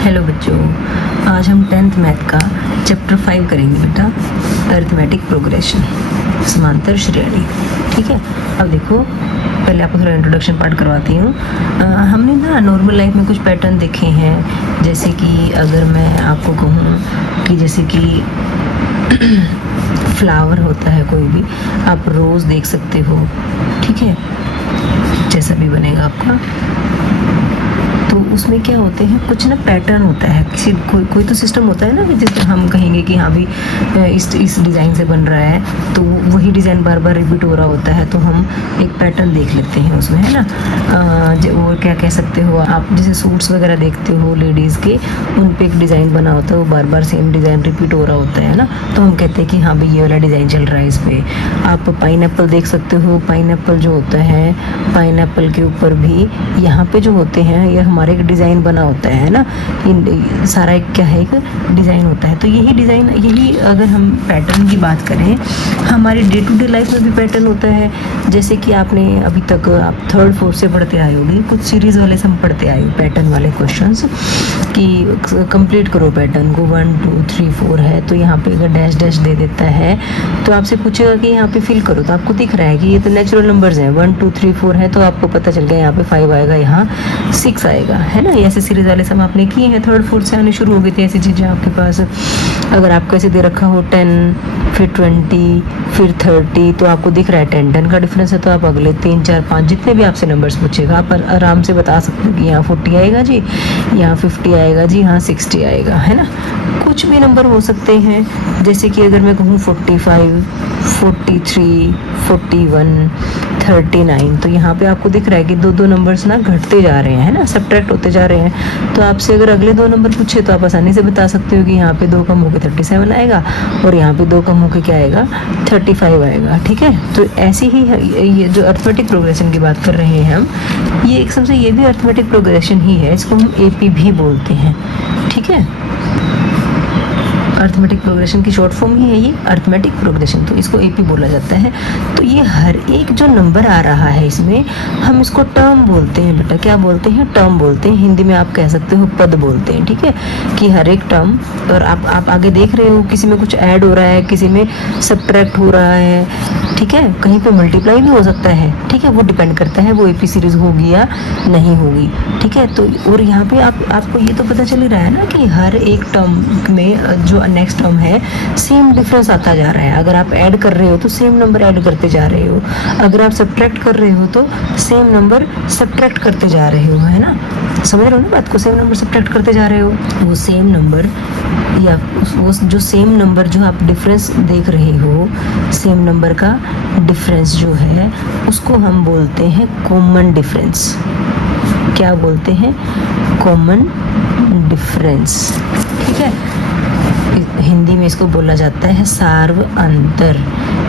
Hello बच्चों, आज हम 10th मैथ का चैप्टर 5 करेंगे बेटा, अरिथमेटिक प्रोग्रेशन, समांतर श्रेणी। ठीक है, अब देखो पहले आपको थोड़ा इंट्रोडक्शन पार्ट करवाती हूँ। हमने ना नॉर्मल लाइफ में कुछ पैटर्न देखे हैं, जैसे कि अगर मैं आपको कहूँ कि जैसे कि फ्लावर होता है कोई भी, आप रोज़ देख सकते हो। ठीक है, जैसा भी बनेगा आपका, तो उसमें क्या होते हैं, कुछ ना पैटर्न होता है, किसी कोई तो सिस्टम होता है ना कि जिसमें हम कहेंगे कि हाँ भी इस डिज़ाइन से बन रहा है, तो वही डिज़ाइन बार बार रिपीट हो रहा होता है, तो हम एक पैटर्न देख लेते हैं उसमें, है ना। वो क्या कह सकते हो आप, जैसे सूट्स वगैरह देखते हो लेडीज़ के, उन पे एक डिज़ाइन बना होता है, वो बार बार सेम डिज़ाइन रिपीट हो रहा होता है ना, तो हम कहते हैं कि हाँ भाई ये वाला डिज़ाइन चल रहा है इस पर। आप पाइनएप्पल देख सकते हो, पाइनएप्पल जो होता है, पाइनएप्पल के ऊपर भी यहाँ पे जो होते हैं, ये हमारे एक डिज़ाइन बना होता है ना, सारा एक क्या है, एक डिज़ाइन होता है। तो यही डिज़ाइन, यही अगर हम पैटर्न की बात करें, हमारी डे टू डे लाइफ में भी पैटर्न होता है। जैसे कि आपने अभी तक आप 3rd 4th से पढ़ते आए होगी, कुछ सीरीज़ वाले से हम पढ़ते आए हो पैटर्न वाले क्वेश्चंस कि कंप्लीट करो पैटर्न को, 1 2 3 4 है, तो यहाँ पे अगर डैश डैश दे देता है तो आपसे पूछेगा कि यहाँ पे फिल करो, तो आपको दिख रहा है कि ये तो नेचुरल नंबर्स हैं, 1 2 3 4 है, तो आपको पता चल गया यहाँ पे 5 आएगा, यहाँ 6 आएगा, है ना। ऐसे सीरीज वाले सब आपने किए हैं, 3rd 4th से आने शुरू हो गई थी ऐसी चीज़ें आपके पास। अगर आपको ऐसे दे रखा हो 10 फिर 20 फिर 30, तो आपको दिख रहा है 10 का डिफरेंस है, तो आप अगले 3 4 5 जितने भी आपसे नंबर्स पूछेगा, आप आराम से बता सकते हो कि यहाँ 40 आएगा जी, यहाँ 50 आएगा जी, यहाँ 60 आएगा, है ना। कुछ भी नंबर हो सकते हैं, जैसे कि अगर मैं कहूँ 45 43 41 39, तो यहाँ पे आपको दिख रहा है कि दो नंबर्स ना घटते जा रहे हैं, है ना, सब्ट्रैक्ट होते जा रहे हैं। तो आपसे अगर अगले 2 नंबर पूछे तो आप आसानी से बता सकते हो कि यहाँ पे 2 कम होकर 37 आएगा, और यहाँ पे 2 कम होकर क्या आएगा, 35 आएगा। ठीक है, तो ऐसी ही ये जो अरिथमेटिक प्रोग्रेशन की बात कर रहे हैं हम, ये एक समझे ये भी अरिथमेटिक प्रोग्रेशन ही है, इसको हम AP भी बोलते हैं। ठीक है, अरिथमेटिक प्रोग्रेशन की शॉर्ट फॉर्म ही है ये अरिथमेटिक प्रोग्रेशन, तो इसको AP बोला जाता है। तो ये हर एक जो नंबर आ रहा है इसमें, हम इसको टर्म बोलते हैं बेटा, क्या बोलते हैं, टर्म बोलते हैं। हिंदी में आप कह सकते हो पद बोलते हैं। ठीक है, कि हर एक टर्म, और आप आगे देख रहे हो किसी में कुछ ऐड हो रहा है, किसी में सब्ट्रैक्ट हो रहा है, ठीक है, कहीं पे मल्टीप्लाई भी हो सकता है। ठीक है, वो डिपेंड करता है वो AP सीरीज होगी या नहीं होगी। ठीक है, तो और यहाँ पे आपको ये तो पता चल ही रहा है ना कि हर एक टर्म में जो नेक्स्ट टर्म है, सेम डिफरेंस आता जा रहा है। अगर आप ऐड कर रहे हो तो सेम नंबर ऐड करते जा रहे हो, अगर आप सब्ट्रैक्ट कर रहे हो तो सेम नंबर सब्ट्रैक्ट करते जा रहे हो, है ना। समझ रहे हो ना बात को, सेम नंबर सब्ट्रैक्ट करते जा रहे हो, वो सेम नंबर या वो जो सेम नंबर जो आप डिफरेंस देख रहे हो, सेम नंबर का डिफरेंस जो है, उसको हम बोलते हैं कॉमन डिफरेंस। क्या बोलते हैं, कॉमन डिफरेंस। ठीक है, हिंदी में इसको बोला जाता है सार्व अंतर,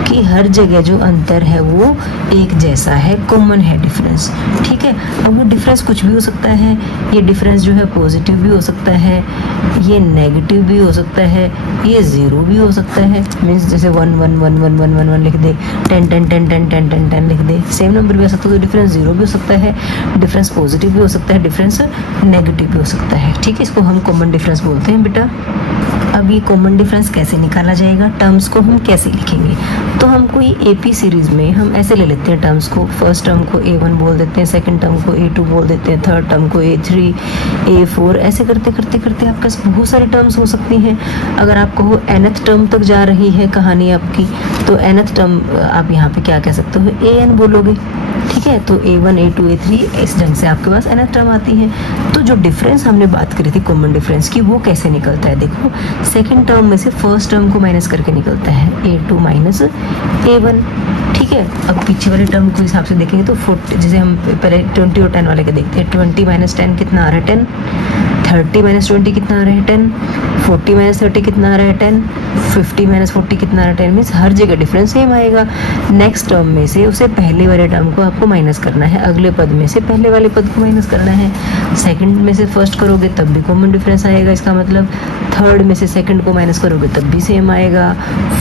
कि हर जगह जो अंतर है वो एक जैसा है, कॉमन है डिफरेंस। ठीक है, अब वो डिफरेंस कुछ भी हो सकता है, ये डिफरेंस जो है पॉजिटिव भी हो सकता है, ये नेगेटिव भी हो सकता है, ये 0 भी हो सकता है। मीन्स जैसे 1 1 1 1 1 1 1 लिख दे, 10 10 10 10 10 10 10 लिख दे, सेम नंबर भी हो सकता है, तो डिफरेंस 0 भी हो सकता है, डिफरेंस पॉजिटिव भी हो सकता है, डिफरेंस नेगेटिव भी हो सकता है। ठीक है, इसको हम कॉमन डिफरेंस बोलते हैं बेटा। अब ये कॉमन डिफरेंस कैसे निकाला जाएगा, टर्म्स को हम कैसे लिखेंगे, तो हम कोई AP सीरीज में हम ऐसे ले लेते हैं टर्म्स को। फर्स्ट टर्म को A1 बोल देते हैं, सेकंड टर्म को A2 बोल देते हैं, थर्ड टर्म को A3 A4, ऐसे करते करते करते आपके पास बहुत सारी टर्म्स हो सकती हैं। अगर आप कहो nth टर्म तक जा रही है कहानी आपकी, तो nth टर्म आप यहाँ पे क्या कह सकते हो, AN बोलोगे। ठीक है, तो A1 A2 A3 इस ढंग से आपके पास nth टर्म आती है। तो जो डिफरेंस हमने बात करी थी कॉमन डिफरेंस की, वो कैसे निकलता है, देखो सेकंड टर्म में से फर्स्ट टर्म को माइनस करके निकलता है, A2 माइनस A1। ठीक है, अब पीछे वाले टर्म को हिसाब से देखेंगे तो 40, जैसे हम पहले 20 और 10 वाले के देखते हैं, 20 माइनस 10 कितना आ रहा है, 10, 30 माइनस 20 कितना आ रहा है, 10, 40 माइनस 30 कितना आ रहा है, 10, 50 माइनस 40 कितना आ रहा है, 10। मीन्स हर जगह डिफरेंस सेम आएगा। नेक्स्ट टर्म में से उसे पहले वाले टर्म को आपको माइनस करना है, अगले पद में से पहले वाले पद को माइनस करना है, सेकंड में से फर्स्ट करोगे तब भी कॉमन डिफरेंस आएगा, इसका मतलब थर्ड में से सेकंड को माइनस करोगे तब भी सेम आएगा,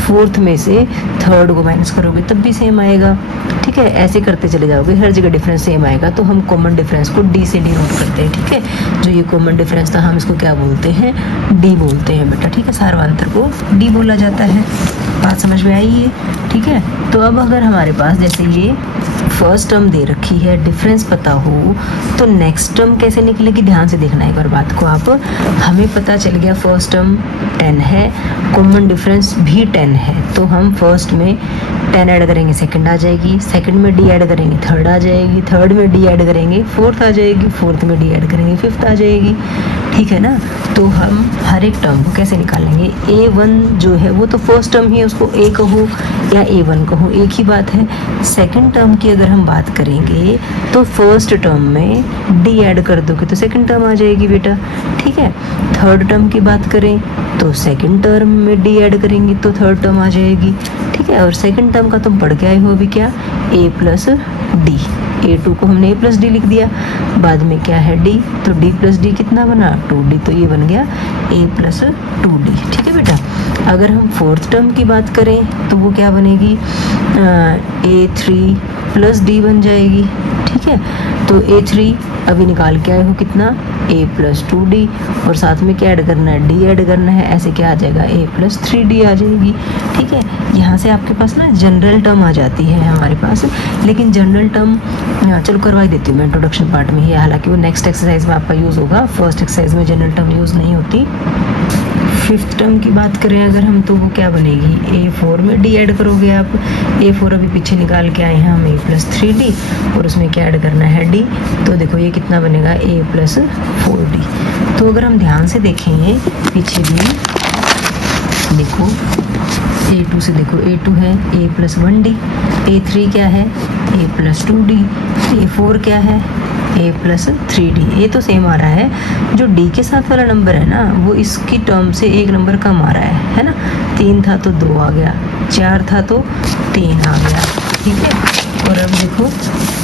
फोर्थ में से थर्ड को माइनस करोगे तब भी सेम आएगा। ठीक है, ऐसे करते चले जाओगे, हर जगह डिफरेंस सेम आएगा, तो हम कॉमन डिफरेंस को D से डिनोट करते हैं। ठीक है, जो ये कॉमन डिफरेंस डिफरेंस था, हम इसको क्या बोलते हैं, डी बोलते हैं बेटा, ठीक है। सार्वंतर को डी बोला जाता है। बात समझ में आई है, ठीक है। तो अब अगर हमारे पास जैसे ये फर्स्ट टर्म दे रखी है, डिफरेंस पता हो, तो नेक्स्ट टर्म कैसे निकलेगी, ध्यान से देखना एक बार बात को आप। हमें पता चल गया फर्स्ट टर्म 10 है, कॉमन डिफरेंस भी 10 है, तो हम फर्स्ट में 10 ऐड करेंगे, सेकंड आ जाएगी, सेकंड में डी ऐड करेंगे, थर्ड आ जाएगी, थर्ड में डी ऐड करेंगे, फोर्थ आ जाएगी, फोर्थ में डी ऐड करेंगे, फिफ्थ आ जाएगी, ठीक है ना। तो हम हर एक टर्म को कैसे निकालेंगे, A1 जो है वो तो फर्स्ट टर्म ही, उसको A कहो या A1 कहो, एक ही बात है। सेकंड टर्म की अगर हम बात करेंगे तो फर्स्ट टर्म में डी ऐड कर दोगे तो सेकंड टर्म आ जाएगी बेटा, ठीक है। थर्ड टर्म की बात करें तो सेकंड टर्म में डी ऐड करेंगे तो थर्ड टर्म आ जाएगी, ठीक है। और सेकंड टर्म का तुम पढ़ के आए हो अभी क्या, A प्लस डी, A2 को हमने A प्लस डी लिख दिया, बाद में क्या है D, तो D प्लस डी कितना बना 2D, तो ये बन गया A प्लस 2D, ठीक है बेटा। अगर हम फोर्थ टर्म की बात करें तो वो क्या बनेगी, A3 प्लस डी बन जाएगी, ठीक है। तो A3 अभी निकाल के आए हो कितना, A प्लस 2D, और साथ में क्या ऐड करना है, D ऐड करना है, ऐसे क्या आ जाएगा, A प्लस 3D आ जाएगी, ठीक है। यहाँ से आपके पास ना जनरल टर्म आ जाती है हमारे पास, लेकिन जनरल टर्म चलो करवा ही देती हूँ मैं इंट्रोडक्शन पार्ट में ही, हालांकि वो नेक्स्ट एक्सरसाइज में आपका यूज़ होगा, फर्स्ट एक्सरसाइज में जनरल टर्म यूज़ नहीं होती। फिफ्थ टर्म की बात करें अगर हम, तो वो क्या बनेगी, A4 में डी ऐड करोगे आप, A4 अभी पीछे निकाल के आए हैं हम, A प्लस 3D, और उसमें क्या ऐड करना है D, तो देखो ये कितना बनेगा, A प्लस 4D। तो अगर हम ध्यान से देखेंगे पीछे भी देखो, A2 से देखो, A2 है A प्लस 1D, A3 क्या है, A प्लस 2D, A4 क्या है, A प्लस 3D। ये तो सेम आ रहा है, जो D के साथ वाला नंबर है ना वो इसकी टर्म से एक नंबर कम आ रहा है ना। 3 था तो 2 आ गया, 4 था तो 3 आ गया, ठीक है। और अब देखो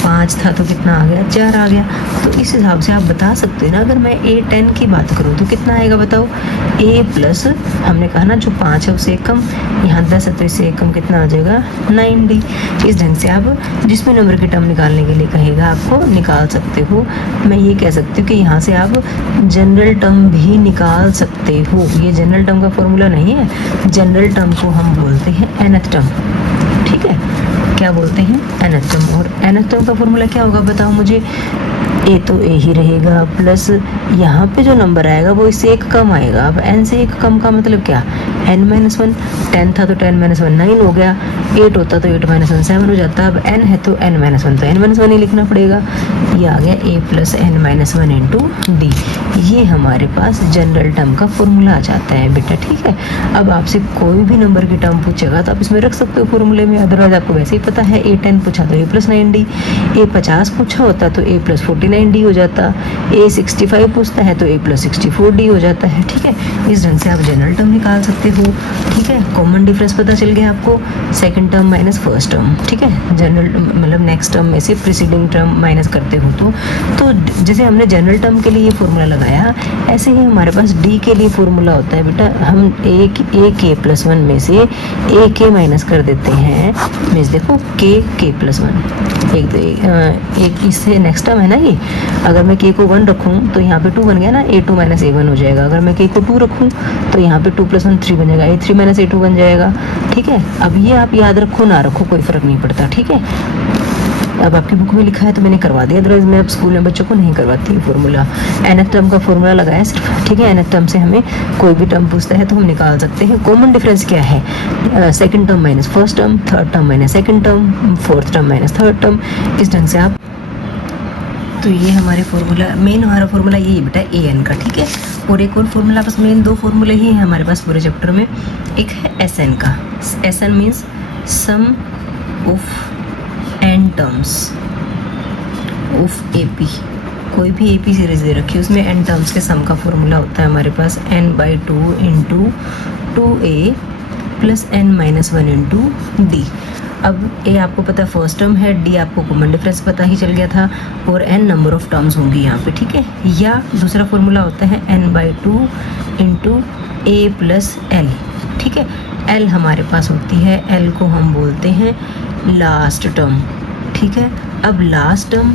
5 था तो कितना आ गया, 4 आ गया। तो इस हिसाब से आप बता सकते हैं ना, अगर मैं A10 की बात करूँ तो कितना आएगा बताओ, A प्लस, हमने कहा ना जो 5 है उससे एक कम, यहाँ 10 है तो इससे एक कम कितना आ जाएगा, 9D। इस ढंग से आप जिसमें नंबर की टर्म निकालने के लिए कहेगा आपको निकाल सकते हो। मैं ये कह सकती हूँ कि यहाँ से आप जनरल टर्म भी निकाल सकते हो। ये जनरल टर्म का फॉर्मूला नहीं है, जनरल टर्म को हम बोलते हैं nth टर्म, ठीक है। क्या बोलते हैं, nth टर्म। और nth टर्म का फॉर्मूला क्या होगा बताओ मुझे, A तो A ही रहेगा, प्लस यहाँ पे जो नंबर आएगा वो इससे एक कम आएगा। अब n से एक कम का मतलब क्या, n-1, 10 था तो 10-1 9 हो गया, 8 होता तो 8-1 7 हो जाता। अब n है तो n-1 तो n-1 ही लिखना पड़ेगा। ये आ गया A plus n-1 into D. ये हमारे पास जनरल टर्म का फॉर्मूला आ जाता है बेटा, ठीक है। अब आपसे कोई भी नंबर की टर्म पूछेगा तो आप इसमें रख सकते हो फॉर्मूले में, अदरवाइज आपको वैसे ही पता है। A10 पूछा तो A प्लस 9D, A50 पूछा होता तो A प्लस 49D हो जाता, A65 पूछता है तो A प्लस 64D हो जाता है, ठीक है। इस ढंग से आप जनरल टर्म निकाल सकते हो, ठीक है। कॉमन डिफरेंस पता चल गया आपको, second term minus first term, ठीक है। जनरल मतलब नेक्स्ट टर्म में से प्रीसीडिंग टर्म माइनस करते हो तो जैसे हमने जनरल टर्म के लिए ये फॉर्मूला लगाया, ऐसे ही हमारे पास डी के लिए फॉर्मूला होता है बेटा। हम ए के प्लस 1 में से ए के माइनस कर देते हैं, मीन्स देखो के प्लस 1, एक इससे नेक्स्ट टर्म है ना ये। अगर मैं के को 1 रखूँ तो यहाँ पे 2 बन गया ना, A2 माइनस A1 हो जाएगा। अगर मैं के को 2 रखूँ तो यहाँ पे 2 प्लस 1 3 बन जाएगा, A3 माइनस A2 बन जाएगा, ठीक है। अब ये आप याद रखो ना रखो कोई फ़र्क नहीं पड़ता, ठीक है। अब आपकी बुक में लिखा है तो मैंने करवा दिया, अदरवाइज मैं अब स्कूल में बच्चों को नहीं करवाती फॉर्मूला। nth टर्म का फॉर्मूला लगाया सिर्फ, ठीक है। nth टर्म से हमें कोई भी टर्म पूछता है तो हम निकाल सकते हैं। कॉमन डिफरेंस क्या है, second term minus first term, third term minus second term, fourth term minus third term. इस ढंग से आप, तो ये हमारे फॉर्मूला, मेन हमारा फॉर्मूला यही बेटा an का, ठीक है। और एक और फॉर्मूला बस, मेन 2 फॉर्मूले ही हैं हमारे पास पूरे चैप्टर में। एक है Sn का, Sn means sum of n terms of AP। कोई भी AP सीरीज दे रखी है उसमें n टर्म्स के सम का फॉर्मूला होता है हमारे पास n/2 into 2a plus n-1 into D. अब a आपको पता है फर्स्ट टर्म है, d आपको कॉमन डिफरेंस पता ही चल गया था, और n नंबर ऑफ टर्म्स होंगी यहाँ पे, ठीक है। या दूसरा फॉर्मूला होता है n/2 into a plus l, ठीक है। l हमारे पास होती है, l को हम बोलते हैं लास्ट टर्म, ठीक है। अब लास्ट टर्म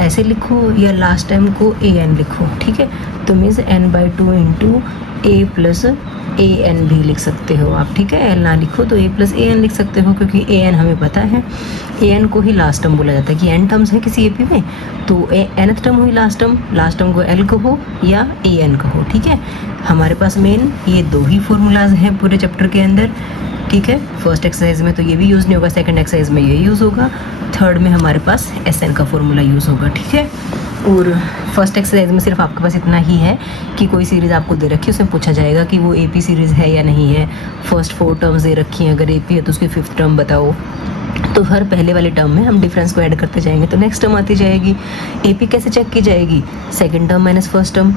ऐसे लिखो या लास्ट टर्म को an लिखो, ठीक है। तो means n/2 into A plus A N भी लिख सकते हो आप, ठीक है। एल ना लिखो तो ए प्लस ए एन लिख सकते हो, क्योंकि ए एन हमें पता है, ए एन को ही लास्ट टर्म बोला जाता है कि एन टर्म्स है किसी एपी में, तो एनथ टर्म हुई लास्ट टर्म को एल कहो या ए एन कहो, ठीक है। हमारे पास मेन ये दो ही फॉर्मूलाज हैं पूरे चैप्टर के अंदर, ठीक है। फर्स्ट एक्सरसाइज में तो ये भी यूज़ नहीं होगा, सेकंड एक्सरसाइज में ये यूज़ होगा, थर्ड में हमारे पास एस एन का फॉर्मूला यूज़ होगा, ठीक है। और फर्स्ट एक्सरसाइज में सिर्फ आपके पास इतना ही है कि कोई सीरीज़ आपको दे रखी है, उसमें पूछा जाएगा कि वो एपी सीरीज़ है या नहीं है। फर्स्ट 4 टर्म्स दे रखी हैं, अगर एपी है तो उसकी 5th टर्म बताओ। तो हर पहले वाले टर्म में हम डिफरेंस को ऐड करते जाएंगे तो नेक्स्ट टर्म आती जाएगी। एपी कैसे चेक की जाएगी? Second term minus first term,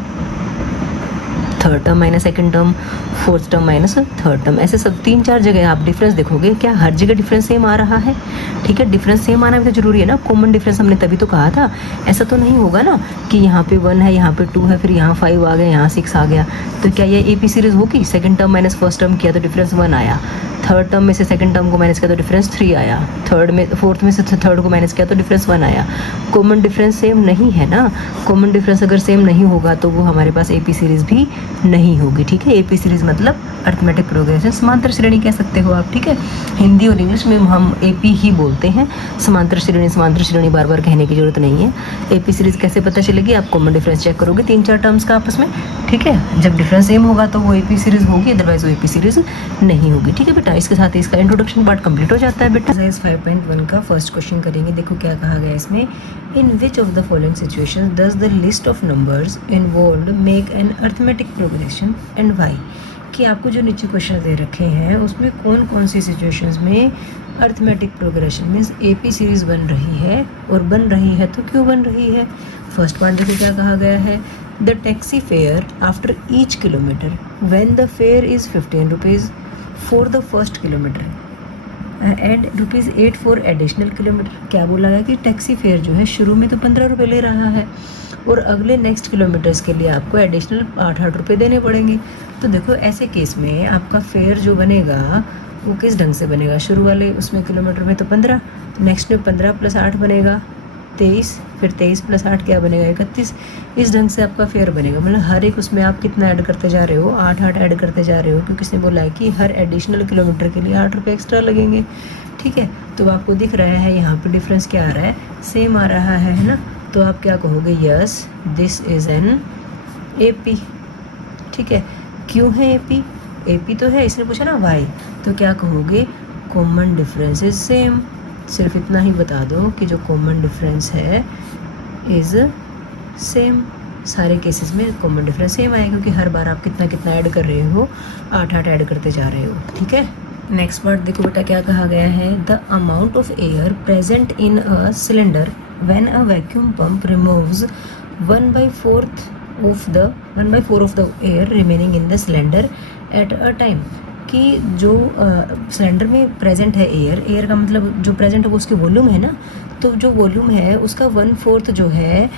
third term minus second term, fourth term minus third term, ऐसे सब 3-4 जगह आप डिफरेंस देखोगे। क्या हर जगह डिफरेंस सेम आ रहा है? ठीक है, डिफरेंस सेम आना भी तो जरूरी है ना, कॉमन डिफरेंस हमने तभी तो कहा था। ऐसा तो नहीं होगा ना कि यहाँ पे 1 है, यहाँ पे 2 है, फिर यहाँ 5 आ गया, यहाँ 6 आ गया। तो क्या ये एपी सीरीज होगी? Second term minus first term किया तो डिफरेंस 1 आया, थर्ड टर्म में से सेकंड टर्म को माइनस किया तो डिफरेंस 3 आया, फोर्थ में से थर्ड को माइनस किया तो डिफरेंस 1 आया। कॉमन डिफरेंस सेम नहीं है ना। कॉमन डिफरेंस अगर सेम नहीं होगा तो वो हमारे पास एपी सीरीज भी नहीं होगी, ठीक है। एपी सीरीज मतलब अर्थमेटिक प्रोग्रेशन, समांतर श्रेणी कह सकते हो आप, ठीक है। हिंदी और इंग्लिश में हम एपी ही बोलते हैं, समांतर श्रेणी बार बार कहने की जरूरत नहीं है। एपी सीरीज कैसे पता चलेगी? आप कॉमन डिफरेंस चेक करोगे 3-4 टर्म्स का आपस में, ठीक है। जब डिफरेंस सेम होगा तो वो एपी सीरीज होगी, अदरवाइज वो एपी सीरीज नहीं होगी, ठीक है बेटा। इसके साथ ही इसका इंट्रोडक्शन पार्ट कंप्लीट हो जाता है बेटा। एक्सरसाइज 5.1 का फर्स्ट क्वेश्चन करेंगे। देखो क्या कहा गया इसमें, in which of the following situations does the list of numbers involved make an arithmetic progression and why. कि आपको जो नीचे क्वेश्चन दे रखे हैं उसमें कौन कौन सी सिचुएशंस में arithmetic progression means AP series बन रही है, और बन रही है तो क्यों बन रही है। फर्स्ट पॉइंट देखो क्या कहा गया है, the taxi fare after each kilometre when the fair is 15 rupees for the first kilometre and ₹8 for additional kilometre. क्या बोला है कि टैक्सी फेयर जो है शुरू में तो 15 रुपये ले रहा है और अगले नेक्स्ट किलोमीटर्स के लिए आपको एडिशनल 8 रुपये देने पड़ेंगे। तो देखो ऐसे केस में आपका फेयर जो बनेगा वो किस ढंग से बनेगा, शुरू वाले उसमें किलोमीटर में तो 15, नेक्स्ट में 15 + 8 बनेगा 23, फिर 23 + 8 क्या बनेगा 31। इस ढंग से आपका फेयर बनेगा, मतलब हर एक उसमें आप कितना ऐड करते जा रहे हो, 8 ऐड करते जा रहे हो, क्योंकि किसने बोला है कि हर एडिशनल किलोमीटर के लिए 8 रुपये एक्स्ट्रा लगेंगे, ठीक है। तो आपको दिख रहा है यहाँ पे डिफरेंस क्या आ रहा है, सेम आ रहा है ना। तो आप क्या कहोगे, yes this is an AP, ठीक है। क्यों है एपी? एपी तो है, इसने पूछा ना वाई, तो क्या कहोगे, कॉमन डिफरेंस इज सेम। सिर्फ इतना ही बता दो कि जो कॉमन डिफरेंस है इज़ सेम। सारे केसेस में कॉमन डिफरेंस सेम आएगा, क्योंकि हर बार आप कितना कितना ऐड कर रहे हो, 8 ऐड करते जा रहे हो, ठीक है। नेक्स्ट पार्ट देखो बेटा क्या कहा गया है, the amount of air present in a cylinder when a vacuum pump removes 1/4 of the air remaining in the cylinder at a time। कि जो सिलेंडर में प्रेजेंट है एयर का मतलब जो प्रेजेंट है वो उसकी वॉल्यूम है ना, तो जो वॉल्यूम है उसका 1/4 जो है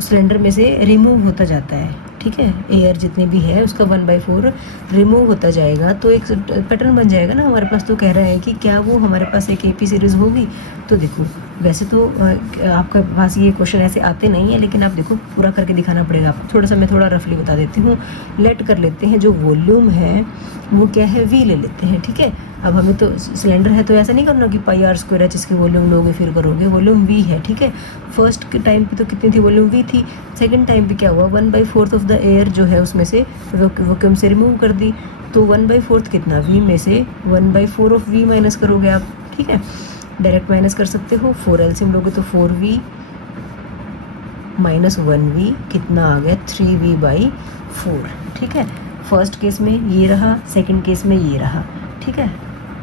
सिलेंडर में से रिमूव होता जाता है, ठीक है। एयर जितनी भी है उसका 1/4 रिमूव होता जाएगा, तो एक पैटर्न बन जाएगा ना हमारे पास। तो कह रहा है कि क्या वो हमारे पास एक एपी सीरीज़ होगी। तो देखो वैसे तो आपका पास ये क्वेश्चन ऐसे आते नहीं है, लेकिन आप देखो पूरा करके दिखाना पड़ेगा आपको। थोड़ा सा मैं थोड़ा रफली बता देती हूँ। लेट कर लेते हैं, जो वॉल्यूम है वो क्या है, वी ले लेते हैं, ठीक है। अब हमें तो सिलेंडर है तो ऐसा नहीं करना कि πr² है जिसकी वॉल्यूम लोगे फिर करोगे, वॉल्यूम वी है, ठीक है। फर्स्ट के टाइम पे तो कितनी थी वॉल्यूम वी थी, सेकंड टाइम पे क्या हुआ 1/4 ऑफ द एयर जो है उसमें से वैक्यूम से रिमूव कर दी, तो 1/4 कितना, वी में से 1/4 ऑफ वी माइनस करोगे आप, ठीक है। डायरेक्ट माइनस कर सकते हो, 4 एलसीएम लोगे तो 4v माइनस 1v कितना आ गया 3v/4, ठीक है। फर्स्ट केस में ये रहा, सेकंड केस में ये रहा, ठीक है।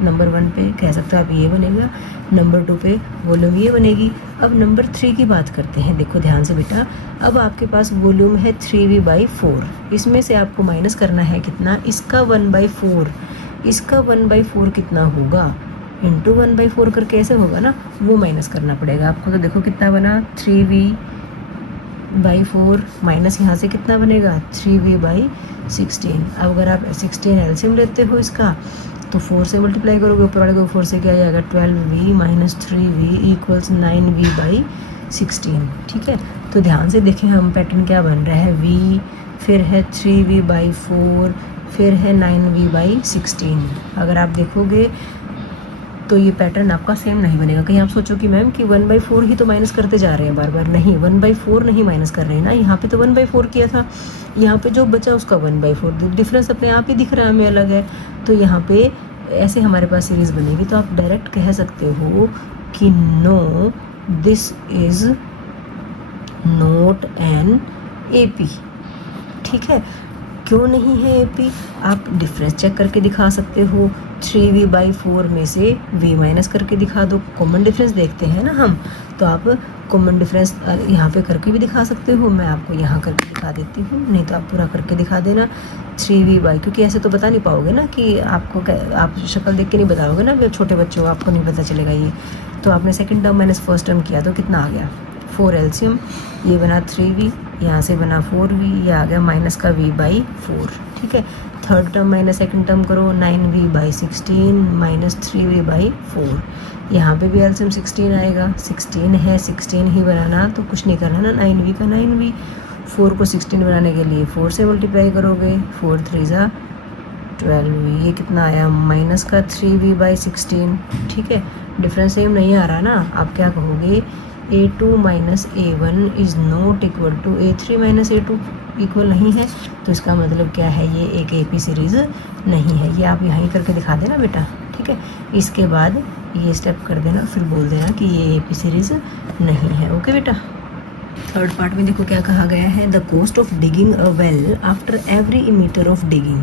नंबर 1 पे कह सकते हो आप ये बनेगा, नंबर 2 पे वॉल्यूम ये बनेगी। अब नंबर 3 की बात करते हैं, देखो ध्यान से बेटा। अब आपके पास वॉल्यूम है 3v/4, इसमें से आपको माइनस करना है कितना, इसका 1/4, इसका 1/4 कितना होगा, इंटू 1/4 करके ऐसे होगा ना, वो माइनस करना पड़ेगा आपको। तो देखो कितना बना 3v/4 माइनस यहाँ से कितना बनेगा 3v/16। अब अगर आप 16 एलसीएम लेते हो इसका तो 4 से मल्टीप्लाई करोगे, ऊपर वाले को 4 से क्या आएगा 12v - 3v = 9v/16, ठीक है। तो तो ध्यान से देखें हम पैटर्न क्या बन रहा है, v, फिर है 3v/4, फिर है 9v/16। अगर आप देखोगे तो ये पैटर्न आपका सेम नहीं बनेगा। कहीं आप सोचो कि मैम कि 1/4 ही तो माइनस करते जा रहे हैं बार बार, नहीं 1/4 नहीं माइनस कर रहे हैं ना, यहाँ पे तो 1/4 किया था, यहाँ पे जो बचा उसका 1/4, डिफरेंस अपने आप ही दिख रहा है हमें अलग है। तो यहाँ पे ऐसे हमारे पास सीरीज़ बनेगी। तो आप डायरेक्ट कह सकते हो कि no this is not an AP। ठीक है, क्यों नहीं है AP? आप डिफरेंस चेक करके दिखा सकते हो, 3v/4 में से v माइनस करके दिखा दो। कॉमन डिफरेंस देखते हैं ना हम, तो आप कॉमन डिफरेंस यहाँ पे करके भी दिखा सकते हो। मैं आपको यहाँ करके दिखा देती हूँ, नहीं तो आप पूरा करके दिखा देना 3v/, क्योंकि ऐसे तो बता नहीं पाओगे ना कि आपको आप शक्ल देख के नहीं बताओगे ना, जब छोटे बच्चे हो आपको नहीं पता चलेगा ये। तो आपने second term minus first term किया तो कितना आ गया, 4 एलसीएम, ये बना 3v, यहाँ से बना 4v, ये आ गया माइनस का v/4। ठीक है, third term minus second term करो, 9v/16 माइनस 3v/4, यहाँ पे भी एलसीएम 16 आएगा, 16 है 16 ही बनाना, तो कुछ नहीं करना ना, 9v का 9v, 4 को 16 बनाने के लिए 4 से मल्टीप्लाई करोगे, 4 3 ज़ा 12v, ये कितना आया माइनस का 3v/16। ठीक है, डिफरेंस सेम नहीं आ रहा ना, आप क्या कहोगे, A2 minus A1 is not equal to A3 minus A2, equal नहीं है। तो इसका मतलब क्या है, ये एक AP सीरीज़ नहीं है। ये आप यहीं करके दिखा देना बेटा। ठीक है, इसके बाद ये स्टेप कर देना, फिर बोल देना कि ये AP सीरीज़ नहीं है। ओके बेटा। थर्ड पार्ट में देखो क्या कहा गया है, the cost of digging a well after every metre of digging,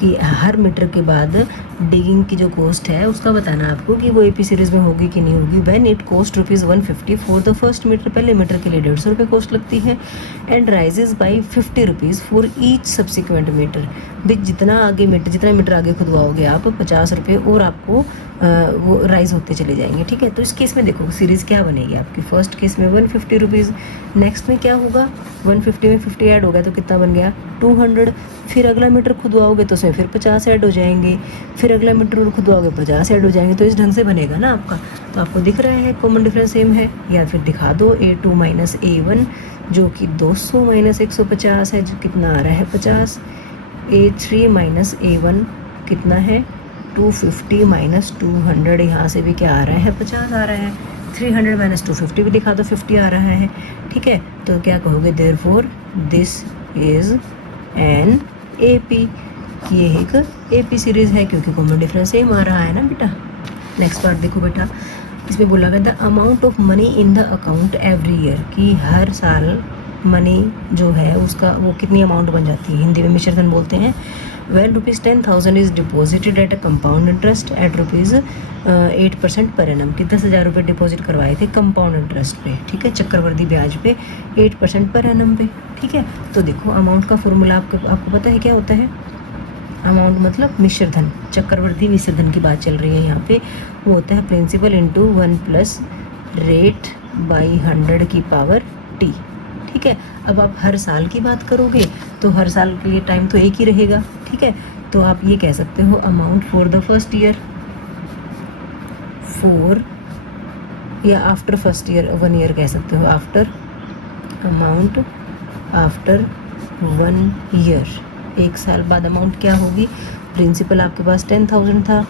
कि हर मीटर के बाद डिगिंग की जो कॉस्ट है उसका बताना आपको कि वो AP सीरीज़ में होगी कि नहीं होगी। When it cost ₹150 for the first metre, पहले मीटर के लिए 150 रुपये कॉस्ट लगती है, and rises by ₹50 for each subsequent metre. भी जितना मीटर आगे खुदवाओगे आप 50 रुपये और आपको वो राइज होते चले जाएंगे। ठीक है, तो इस केस में देखो सीरीज़ क्या बनेगी आपकी, फर्स्ट केस में ₹150, नेक्स्ट में क्या होगा, 150 में 50 ऐड होगा तो कितना बन गया 200, फिर अगला मीटर खुदवाओगे तो उसमें फिर 50 ऐड हो जाएंगे, फिर अगला मीटर और खुदवाओगे 50 ऐड हो जाएंगे। तो इस ढंग से बनेगा ना आपका। तो आपको दिख रहा है कॉमन डिफरेंस सेम है, या फिर दिखा दो A2 माइनस A1 जो कि 200 माइनस 150 है, जो कितना आ रहा है 50, A3 माइनस A1 कितना है 250 माइनस 200, यहाँ से भी क्या आ रहा है 50 आ रहा है, 300 माइनस 250 भी दिखा दो 50 आ रहा है। ठीक है, तो क्या कहोगे, therefore this is an AP, ये एक AP सीरीज़ है क्योंकि कॉमन डिफरेंस सेम आ रहा है ना बेटा। नेक्स्ट पार्ट देखो बेटा, इसमें बोला गया the amount of money in the account every year, कि हर साल मनी जो है उसका वो कितनी अमाउंट बन जाती है, हिंदी में मिश्रधन बोलते हैं। when ₹10,000 is deposited at a compound interest eight ₹8% per annum, कि 10,000 रुपये डिपॉजिट करवाए थे कंपाउंड इंटरेस्ट पे। ठीक है, चक्रवर्ती ब्याज पे 8% पर एनम पे। ठीक है, तो देखो अमाउंट का फॉर्मूला आपको पता है क्या होता है, अमाउंट मतलब मिश्रधन, चक्रवर्ती मिश्रधन की बात चल रही है यहाँ पे, वो होता है principal into 1 plus rate by 100 की पावर T। ठीक है, अब आप हर साल की बात करोगे तो हर साल के लिए टाइम तो एक ही रहेगा। ठीक है, तो आप ये कह सकते हो amount for the first year, for या आफ्टर फर्स्ट ईयर 1 ईयर कह सकते हो, आफ्टर अमाउंट आफ्टर 1 ईयर, 1 साल बाद अमाउंट क्या होगी, प्रिंसिपल आपके पास 10,000 था।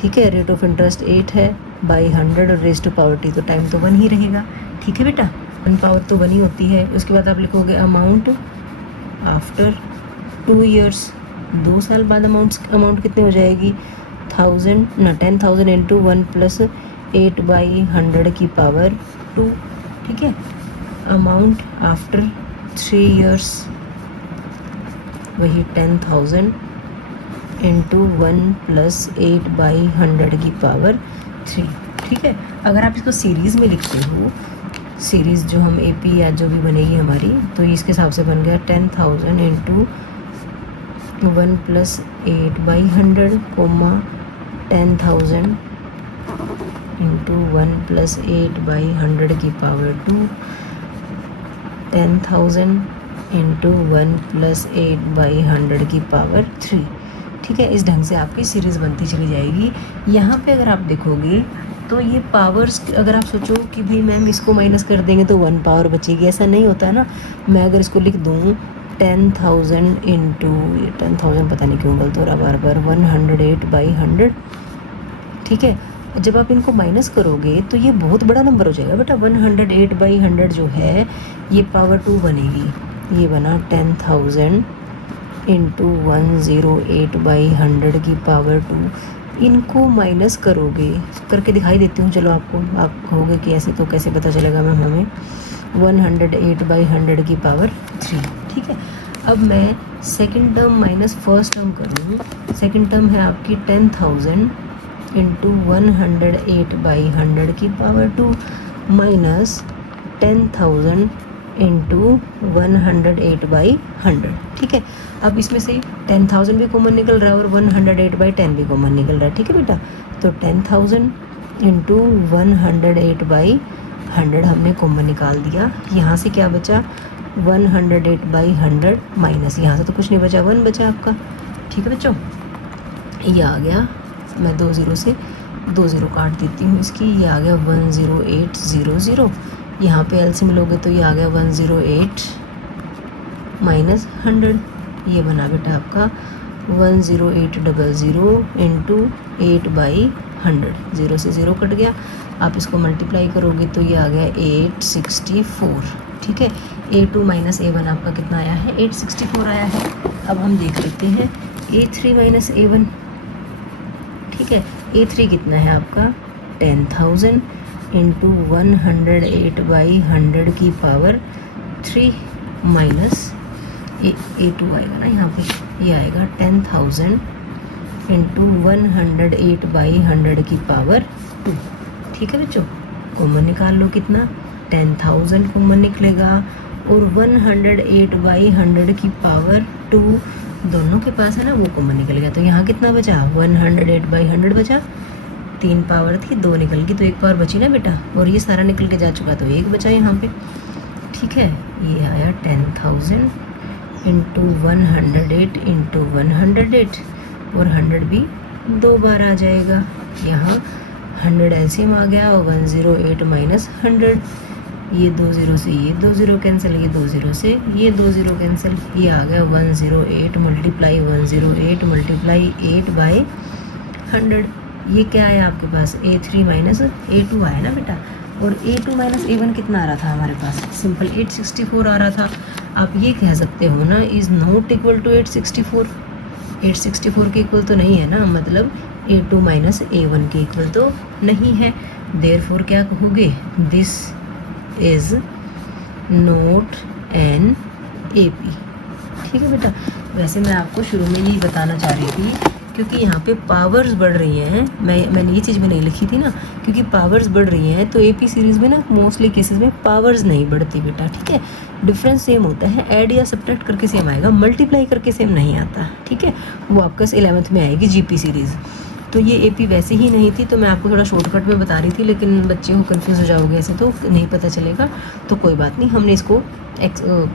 ठीक है, रेट ऑफ इंटरेस्ट 8 है, बाई 100 और रेज टू पावर T, तो टाइम तो 1 ही रहेगा। ठीक है बेटा, 1 पावर तो 1 ही होती है। उसके बाद आप लिखोगे अमाउंट आफ्टर 2 ईयर्स, 2 साल बाद अमाउंट कितनी हो जाएगी 10,000 इंटू 1 प्लस 8/100 की पावर 2। ठीक है, अमाउंट आफ्टर 3 ईयर्स वही 10,000 इंटू 1 प्लस 8/100 की पावर 3। ठीक है, अगर आप इसको सीरीज़ में लिखते हो, सीरीज़ जो हम AP या जो भी बनेगी हमारी, तो इसके हिसाब से बन गया 10,000 into 1 plus 8/100 comma 10,000 into 1 plus 8/100 की पावर 2, 10,000 इंटू 1 प्लस 8/100 की पावर 3। ठीक है, इस ढंग से आपकी सीरीज़ बनती चली जाएगी। यहाँ पे अगर आप देखोगे तो ये पावर्स अगर आप सोचो कि भाई मैम इसको माइनस कर देंगे तो 1 पावर बचेगी, ऐसा नहीं होता है ना। मैं अगर इसको लिख दूँ 10,000 इंटू 10,000, पता नहीं क्यों गलत हो रहा बार बार, 108/100, ठीक है। जब आप इनको माइनस करोगे तो ये बहुत बड़ा नंबर हो जाएगा बेटा। 108/100 जो है ये पावर 2 बनेगी। ये बना 10,000 इंटू 108/100 की पावर 2। इनको माइनस करोगे, करके दिखाई देती हूँ चलो आपको, आप कहोगे कि ऐसे तो कैसे पता चलेगा मैम हमें। 108/100 की पावर 3, ठीक है। अब मैं second term minus first term करूँ। सेकंड टर्म है आपकी 10,000 इंटू 108/100 की पावर 2 माइनस 10,000 इंटू 108/100, ठीक है। अब इसमें से 10,000 भी कॉमन निकल रहा है और 108/10 भी कॉमन निकल रहा है, ठीक है बेटा। तो 10,000 इंटू 108/100 हमने कॉमन निकाल दिया। यहाँ से क्या बचा 108/100 माइनस, यहाँ से तो कुछ नहीं बचा, 1 बचा आपका, ठीक है बच्चों। ये आ गया, मैं 2 0 से 2 0 काट देती हूँ इसकी, ये आ गया 10800। यहाँ पे एलसीएम लोगे तो ये आ गया 108 माइनस 100, ये बना बेटा आपका 10800 इंटू 8/100। 0 से 0 कट गया, आप इसको मल्टीप्लाई करोगे तो ये आ गया 864, ठीक है। A2 माइनस A1 आपका कितना आया है, 864 आया है। अब हम देख लेते हैं A3 माइनस A1, ठीक है। A3 कितना है आपका 10,000 इंटू 108/100 की पावर 3 माइनस A2 आएगा ना यहाँ पे, ये आएगा 10,000 इंटू 108/100 की पावर 2, ठीक है बच्चों। कॉमन निकाल लो कितना, 10,000 कॉमन निकलेगा और 108/100 की पावर 2 दोनों के पास है ना, वो कॉमन निकल गया। तो यहाँ कितना बचा 108/100 बचा, 3 पावर थी 2 निकल गई तो 1 पावर बची ना बेटा, और ये सारा निकल के जा चुका तो 1 बचा यहाँ पे, ठीक है। ये आया 10,000 इंटू 108 इंटू 108 और 100 भी 2 बार आ जाएगा। यहाँ 100 एलसीएम आ गया और 108 माइनस 100, ये 2 0 से ये 2 0 कैंसिल, ये 2 0 से ये 2 0 कैंसिल, ये आ गया 108 मल्टीप्लाई 108 मल्टीप्लाई 8/100। ये क्या है आपके पास A3 माइनस A2 आया ना बेटा, और A2 माइनस A1 कितना आ रहा था हमारे पास, सिंपल 864 आ रहा था। आप ये कह सकते हो ना इज़ नॉट इक्वल टू 864, 864 के इक्वल तो नहीं है ना, मतलब A2 माइनस A1 के इक्वल तो नहीं है। देयरफॉर क्या कहोगे, this is not an AP, ठीक है बेटा। वैसे मैं आपको शुरू में यही बताना चाह रही थी, क्योंकि यहाँ पे पावर्स बढ़ रही हैं, मैंने ये चीज़ भी नहीं लिखी थी ना, क्योंकि पावर्स बढ़ रही हैं तो AP सीरीज़ में ना मोस्टली केसेस में पावर्स नहीं बढ़ती बेटा, ठीक है। डिफरेंस सेम होता है, ऐड या सब्ट्रैक्ट करके सेम आएगा, मल्टीप्लाई करके सेम नहीं आता, ठीक है। वो आपका 11th में आएगी GP सीरीज़। तो ये AP वैसे ही नहीं थी, तो मैं आपको थोड़ा शॉर्टकट में बता रही थी, लेकिन बच्चे को कंफ्यूज हो जाओगे ऐसे तो नहीं पता चलेगा, तो कोई बात नहीं, हमने इसको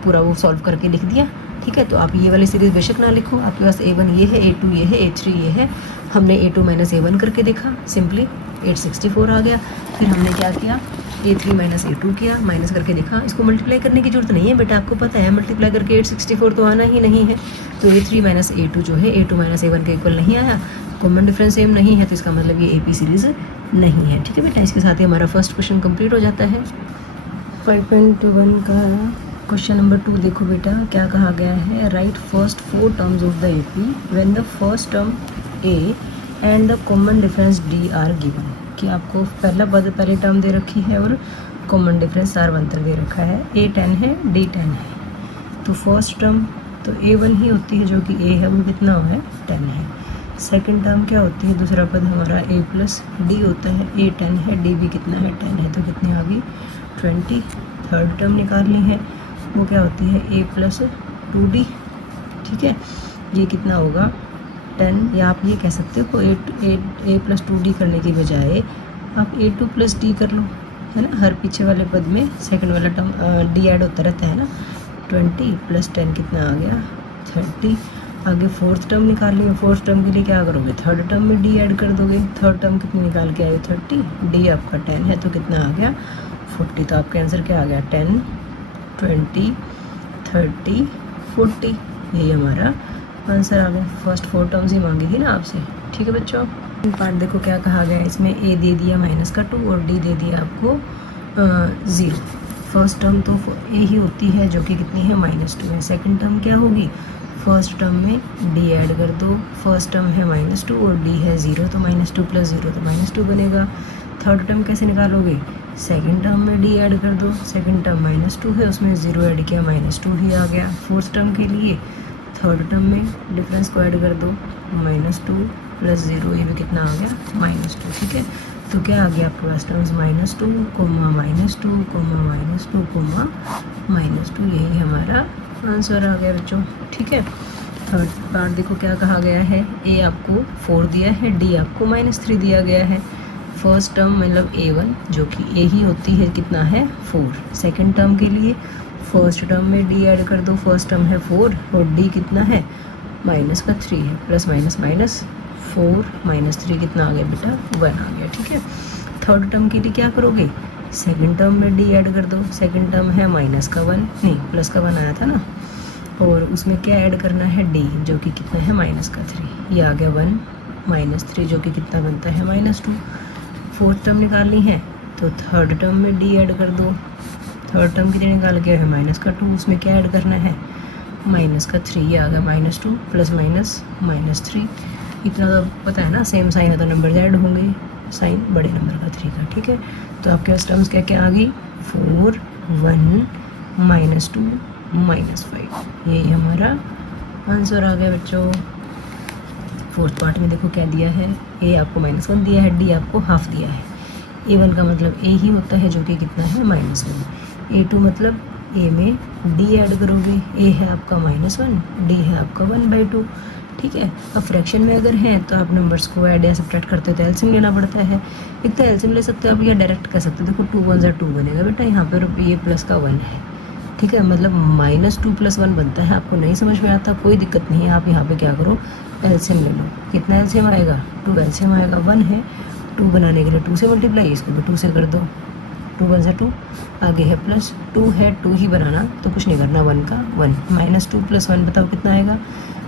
पूरा वो सॉल्व करके लिख दिया, ठीक है। तो आप ये वाली सीरीज़ बेशक ना लिखो, आपके पास A1 ये है, A2 ये है, A3 ये है। हमने A2 माइनस A1 करके देखा, सिंपली 864 आ गया। फिर हमने क्या किया, A3 माइनस A2 किया, माइनस करके देखा। इसको मल्टीप्लाई करने की जरूरत नहीं है बेटा, आपको पता है मल्टीप्लाई करके 864 तो आना ही नहीं है। तो A3 माइनस A2 जो है A2 माइनस A1 के इक्वल नहीं आया, कॉमन डिफरेंस सेम नहीं है, तो इसका मतलब ये AP सीरीज़ नहीं है, ठीक है बेटा। इसके साथ ही हमारा फर्स्ट क्वेश्चन कंप्लीट हो जाता है। 5.1 का क्वेश्चन नंबर 2 देखो बेटा, क्या कहा गया है, write first 4 terms of the AP when the first term A and the common difference D are given, कि आपको पहला पद पहली टर्म दे रखी है और कॉमन डिफरेंस R13 दे रखा है, A 10 है D 10 है। तो फर्स्ट टर्म तो A1 ही होती है, जो कि A है वो कितना है 10 है। सेकंड टर्म क्या होती है, दूसरा पद हमारा A प्लस D होता है, A 10 है D भी कितना है 10 है, तो कितनी आ गई 20। थर्ड टर्म निकालनी है, वो क्या होती है A प्लस 2D, ठीक है। ये कितना होगा 10, या आप ये कह सकते हो A प्लस 2D करने की बजाय आप A2 प्लस D कर लो, है ना। हर पीछे वाले पद में सेकंड वाला टर्म D ऐड होता रहता है ना। 20 प्लस 10 कितना आ गया 30, आगे फोर्थ टर्म निकालनी है। फोर्थ टर्म के लिए क्या करोगे, थर्ड टर्म में डी ऐड कर दोगे। थर्ड टर्म कितनी निकाल के आए, 30, डी आपका 10 है तो कितना आ गया 40। तो आपका आंसर क्या आ गया 10, 20, 30, 40, यही हमारा आंसर आ गया। फर्स्ट 4 टर्म्स ही मांगी थी ना आपसे। ठीक है बच्चों, पार्ट देखो क्या कहा गया है इसमें, ए दे दिया -2 और डी दे दिया आपको 0। फर्स्ट टर्म तो ए ही होती है जो कि कितनी है -2 है। सेकंड टर्म क्या होगी, फर्स्ट टर्म में डी ऐड कर दो। फर्स्ट टर्म है -2 और डी है 0 तो -2 + 0 तो -2 बनेगा। थर्ड टर्म कैसे निकालोगे, सेकंड टर्म में डी ऐड कर दो। सेकंड टर्म -2 है, उसमें 0 ऐड किया -2 ही आ गया। फोर्थ टर्म के लिए थर्ड टर्म में डिफरेंस को ऐड कर दो, -2 + 0, ये भी कितना आ गया -2। ठीक है, तो क्या आ गया आपके पास टर्म्स -2, -2, -2, यही हमारा आंसर आ गया बच्चों। ठीक है, थर्ड पार्ट देखो क्या कहा गया है, ए आपको 4 दिया है, डी आपको -3 दिया गया है। फर्स्ट टर्म मतलब A1 जो कि ए ही होती है कितना है 4। सेकंड टर्म के लिए फर्स्ट टर्म में डी ऐड कर दो। फर्स्ट टर्म है 4 और डी कितना है -3 है, प्लस माइनस माइनस 4 -3 कितना आ गया बेटा 1 आ गया। ठीक है, थर्ड टर्म के लिए क्या करोगे, सेकंड टर्म में डी ऐड कर दो। सेकंड टर्म है -1 नहीं +1 आया था ना, और उसमें क्या ऐड करना है डी जो कि कितना है -3, ये आ गया 1 -3 जो कि कितना बनता है -2। फोर्थ टर्म निकालनी है तो थर्ड टर्म में डी ऐड कर दो। थर्ड टर्म कितने निकाल के है -2, उसमें क्या ऐड करना है -3, ये आ गया -2 + -3। इतना तो पता है ना, सेम साइन है तो नंबर ऐड होंगे, साइन बड़े नंबर का 3 का। ठीक है, तो आपके पास टर्म्स क्या क्या आ गई 4, 1, -2, -5, यही हमारा आंसर आ गया बच्चों। फोर्थ पार्ट में देखो क्या दिया है, ए आपको -1 दिया है, डी आपको हाफ दिया है। A1 का मतलब ए ही होता है जो कि कितना है -1। A2 मतलब ए में डी ऐड करोगे, ए है आपका -1, डी है आपका 1/2। ठीक है, अब फ्रैक्शन में अगर है तो आप नंबर्स को ऐड या सब्ट्रैक्ट करते हो तो एलसीएम लेना पड़ता है। एक तो एलसीएम ले सकते हो आप या डायरेक्ट कर सकते हो। देखो 2 × 2 बनेगा बेटा, यहाँ पर ये प्लस का 1 है। ठीक है, मतलब -2 + 1 बनता है। आपको नहीं समझ में आता कोई दिक्कत नहीं है, आप यहाँ पे क्या करो एलसीएम ले लो। कितना एलसीएम आएगा 2 एलसीएम आएगा, 1 है 2 बनाने के लिए 2 से मल्टीप्लाई, इसको भी 2 से कर दो, 2 × 2 आगे है +2 है, 2 ही बनाना तो कुछ नहीं करना, 1 का 1 -2 + 1 बताओ कितना आएगा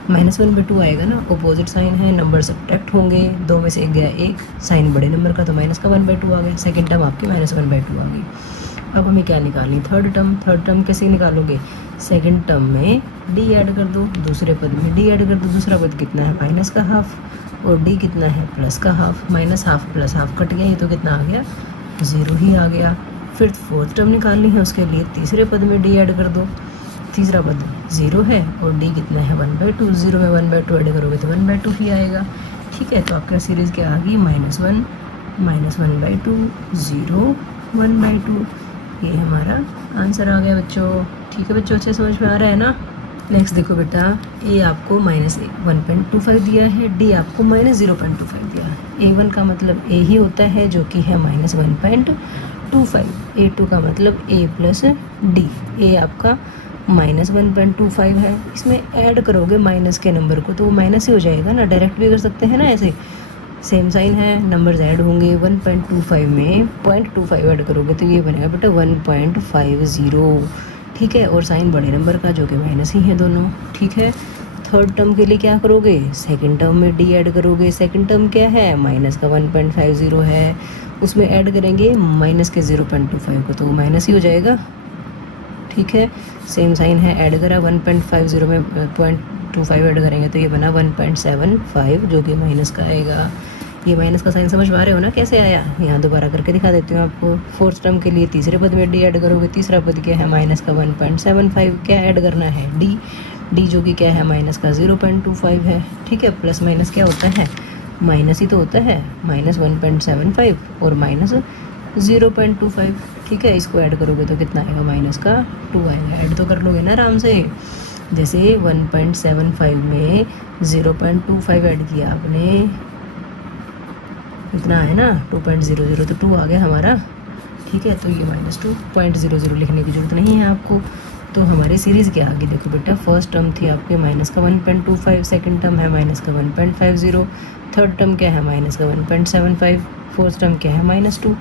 -1/2 आएगा ना। अपोजिट साइन है, नंबर सब्ट्रैक्ट होंगे, 2 में से एक गया 1, साइन बड़े नंबर का तो -1/2 आ गया। सेकंड टर्म आपकी -1/2 आ गई। अब हमें क्या निकालनी, थर्ड टर्म। थर्ड टर्म कैसे निकालोगे, सेकंड टर्म में डी ऐड कर दो, दूसरे पद में डी ऐड कर दो। दूसरा पद कितना है -1/2 और डी कितना है +1/2, -1/2 + 1/2 कट गया, ये तो कितना आ गया 0 ही आ गया। फिर फोर्थ टर्म निकालनी है, उसके लिए तीसरे पद में डी ऐड कर दो। तीसरा पद 0 है और डी कितना है 1/2, 0 में 1/2 ऐड करोगे तो 1/2 ही आएगा। ठीक है, तो आपका सीरीज़ क्या आ गई -1, -1/2, 0, 1/2, ये हमारा आंसर आ गया बच्चों। ठीक है बच्चों, अच्छे समझ में आ रहा है ना। नेक्स्ट देखो बेटा, ए आपको -1.25 दिया है, डी आपको -0.25 दिया है। A1 का मतलब ए ही होता है जो कि है -1.25। A2 का मतलब A + D। ए आपका -1.25 है, इसमें ऐड करोगे माइनस के नंबर को तो वो माइनस ही हो जाएगा ना, डायरेक्ट भी कर सकते हैं ना ऐसे, सेम साइन है, नंबर्स ऐड होंगे। 1.25 में 0.25 ऐड करोगे तो ये बनेगा बेटा 1.50। ठीक है, और साइन बड़े नंबर का जो कि माइनस ही है दोनों। ठीक है, थर्ड टर्म के लिए क्या करोगे, सेकंड टर्म में डी ऐड करोगे। सेकंड टर्म क्या है माइनस का 1.50 है, उसमें ऐड करेंगे माइनस के 0.25 को तो वो माइनस ही हो जाएगा। ठीक है, सेम साइन है, ऐड करा 1.50 में 0.25 ऐड करेंगे तो ये बना 1.75 जो कि माइनस का आएगा। ये माइनस का साइन समझ पा रहे हो ना कैसे आया, यहाँ दोबारा करके दिखा देती हूँ आपको। फोर्थ टर्म के लिए तीसरे पद में डी ऐड करोगे, तीसरा पद क्या है माइनस का 1.75, क्या ऐड करना है डी जो कि क्या है माइनस का 0.25 है। ठीक है, प्लस माइनस क्या होता है, माइनस ही तो होता है, -1.75 और -0.25। ठीक है, इसको ऐड करोगे तो कितना आएगा माइनस का 2 आएगा। ऐड तो कर लोगे ना आराम से, जैसे 1.75 में 0.25 ऐड किया आपने, इतना है ना 2.00 तो 2 आ गया हमारा। ठीक है, तो ये -2.00 लिखने की ज़रूरत नहीं है आपको। तो हमारी सीरीज़ क्या आ गई, देखो बेटा फर्स्ट टर्म थी आपके माइनस का 1.25, सेकंड टर्म है माइनस का 1.50, थर्ड टर्म क्या है माइनस का 1.75, फोर्थ टर्म क्या है -2।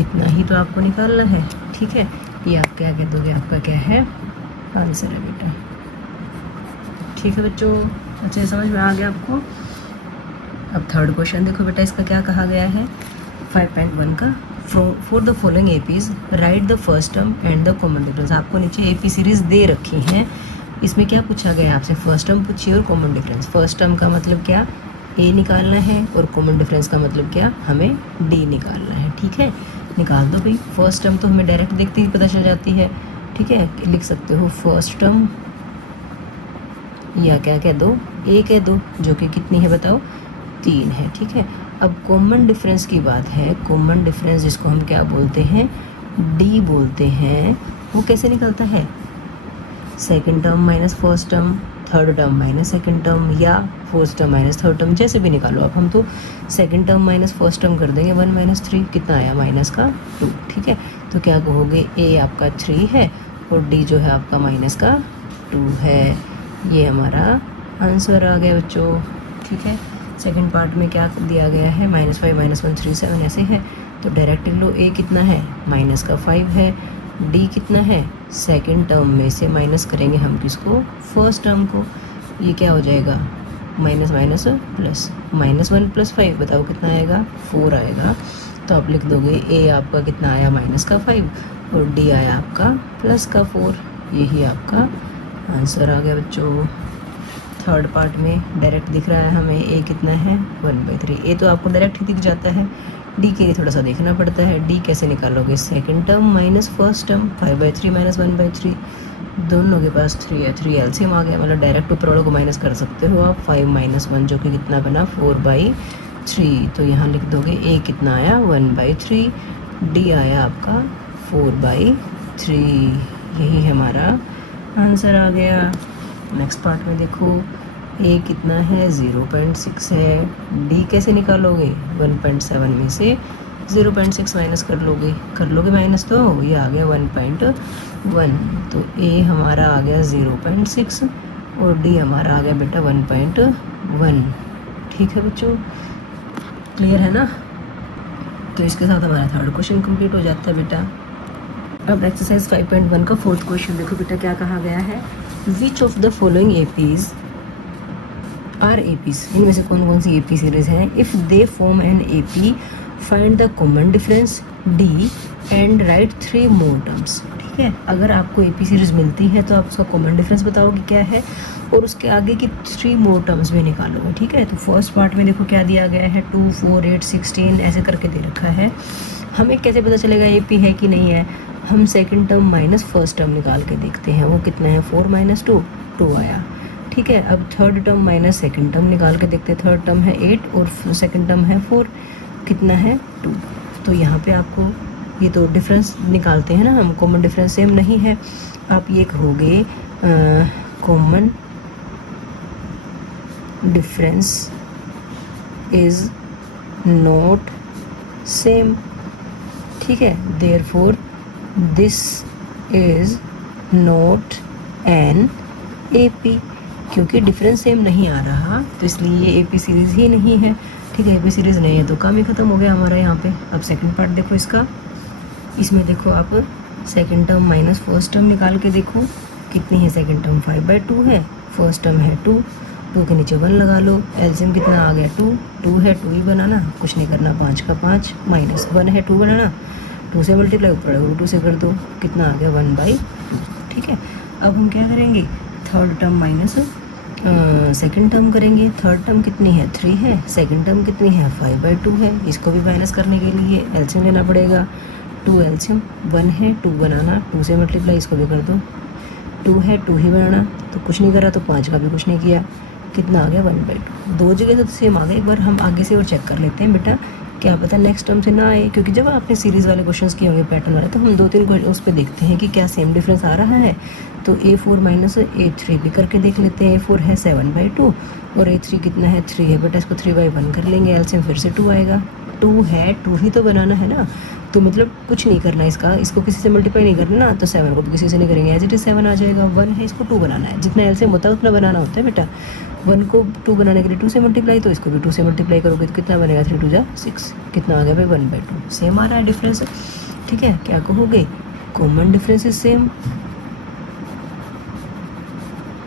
इतना ही तो आपको निकालना है, ठीक है। ये आप क्या कह दोगे, आपका क्या है आंसर है बेटा, ठीक है बच्चों। अच्छे से समझ में आ गया आपको। अब थर्ड क्वेश्चन देखो बेटा, इसका क्या कहा गया है 5.1 का, for the following APs right the first term and the common difference. आपको नीचे एपी सीरीज दे रखी है, इसमें क्या पूछा गया है आपसे, फर्स्ट टर्म पूछिए और कॉमन डिफरेंस। फर्स्ट टर्म का मतलब क्या, ए निकालना है, और कॉमन डिफरेंस का मतलब क्या, हमें डी निकालना है, ठीक है। निकाल दो भाई। फर्स्ट टर्म तो हमें डायरेक्ट देखते ही पता चल जाती है, ठीक है। लिख सकते हो फर्स्ट टर्म, या क्या कह दो, ए कह दो, जो कि कितनी है बताओ, 3 है, ठीक है। अब कॉमन डिफरेंस की बात है, कॉमन डिफरेंस जिसको हम क्या बोलते हैं, डी बोलते हैं, वो कैसे निकलता है, second term minus first term, third term minus second term, या fourth term minus third term, जैसे भी निकालो। अब हम तो second term minus first term कर देंगे, 1 - 3 कितना आया -2, ठीक है। तो क्या कहोगे, ए आपका 3 है और डी जो है आपका -2 है। ये हमारा आंसर आ गया बच्चों, ठीक है। सेकंड पार्ट में क्या दिया गया है, -5 - 1 3 7 ऐसे है, तो डायरेक्ट लो। ए कितना है, -5 है, डी कितना है, सेकंड टर्म में से माइनस करेंगे हम किसको, फर्स्ट टर्म को। ये क्या हो जाएगा, माइनस माइनस प्लस, -1 + 5 बताओ कितना आएगा, 4 आएगा। तो आप लिख दोगे ए आपका कितना आया, -5, और डी आया आपका +4। यही आपका आंसर आ गया बच्चों। थर्ड पार्ट में डायरेक्ट दिख रहा है हमें, ए कितना है 1/3। ए तो आपको डायरेक्ट ही दिख जाता है, डी के लिए थोड़ा सा देखना पड़ता है। डी कैसे निकालोगे, second term minus first term, 5/3 - 1/3, दोनों के पास 3 है, 3 एलसीएम आ गया, मतलब डायरेक्ट ऊपर वालों को माइनस कर सकते हो आप। 5 - 1 जो कि कितना बना, 4/3। तो यहाँ लिख दोगे ए कितना आया, 1/3, डी आया आपका 4/3। यही हमारा आंसर आ गया। नेक्स्ट पार्ट में देखो, ए कितना है, 0.6 है। डी कैसे निकालोगे, 1.7 में से 0.6 माइनस कर लोगे माइनस, तो ये आ गया 1.1। तो ए हमारा आ गया 0.6 और डी हमारा आ गया बेटा 1.1। ठीक है बच्चों, क्लियर है ना। तो इसके साथ हमारा थर्ड क्वेश्चन कंप्लीट हो जाता है बेटा। अब एक्सरसाइज 5.1 का फोर्थ क्वेश्चन देखो बेटा, क्या कहा गया है, which of the following APs are APs, इनमें से कौन कौन सी एपी सीरीज हैं, if they form an AP find the common difference D and write 3 more terms. ठीक है, अगर आपको एपी सीरीज मिलती है तो आप उसका कॉमन डिफरेंस बताओगे क्या है, और उसके आगे की 3 मोर टर्म्स भी निकालोगे। ठीक है, तो फर्स्ट पार्ट में देखो क्या दिया गया है, 2, 4, 8, 16 ऐसे करके दे रखा है। हमें कैसे पता चलेगा एपी है कि नहीं है, हम second term minus first term निकाल के देखते हैं, वो कितना है, 4 - 2, 2 आया। ठीक है, अब third term minus second term निकाल के देखते हैं, थर्ड टर्म है 8 और सेकंड टर्म है 4, कितना है 2। तो यहाँ पे आपको ये तो डिफरेंस निकालते हैं ना हम, कॉमन डिफरेंस सेम नहीं है। आप ये कहोगे common difference is not same. ठीक है, therefore this is not an AP, क्योंकि डिफरेंस सेम नहीं आ रहा तो इसलिए ये एपी सीरीज़ ही नहीं है। ठीक है, एपी सीरीज़ नहीं है तो काम ही ख़त्म हो गया हमारा यहाँ पे। अब सेकंड पार्ट देखो इसका, इसमें देखो आप second term minus first term निकाल के देखो कितनी है, सेकंड टर्म 5/2 है, फर्स्ट टर्म है 2, 2 के नीचे 1 लगा लो, एलसीएम कितना आ गया 2, 2 है 2 ही बनाना, कुछ नहीं करना, 5 का 5 माइनस 1 है 2 बनाना, 2 से मल्टीप्लाई ऊपर √2 से कर दो, कितना आ गया 1/2। ठीक है, अब हम क्या करेंगे, third term minus second term करेंगे। थर्ड टर्म कितनी है 3 है, सेकंड टर्म कितनी है 5/2 है, इसको भी माइनस करने के लिए एलसीएम लेना पड़ेगा, 2 एलसीएम 1 है 2 बनाना, 2 से मल्टीप्लाई इसको भी कर दो, 2 है 2 ही बनाना, तो कुछ नहीं करा तो 5 का भी कुछ नहीं किया, कितना आ गया 1/2। दो जगह तो सेम आ गया, एक बार हम आगे से और चेक कर लेते हैं बेटा, क्या पता नेक्स्ट टर्म से ना आए, क्योंकि जब आपने सीरीज़ वाले क्वेश्चंस किए होंगे पैटर्न वाले, तो हम 2-3 उस पर देखते हैं कि क्या सेम डिफरेंस आ रहा है। तो A4 - A3 भी करके देख लेते हैं। A4 है 7/2 और A3 कितना है 3 है बेटा, इसको 3/1 कर लेंगे, एलसीएम फिर से 2 आएगा, 2 है, 2 ही तो बनाना है ना, तो मतलब कुछ नहीं करना इसको किसी से मल्टीप्लाई नहीं करना ना, तो 7 को भी किसी से नहीं करेंगे, एज इट इज 7 आ जाएगा। 1 है, इसको 2 बनाना है, जितना एलसीएम होता है उतना बनाना होता है बेटा। 1 को 2 बनाने के लिए 2 से मल्टीप्लाई, तो इसको भी 2 से मल्टीप्लाई करोगे तो कितना बनेगा, 3 2 जा 6, कितना आ गया भाई 1/2, सेम आ रहा है डिफरेंस। ठीक है, क्या कहोगे, common difference is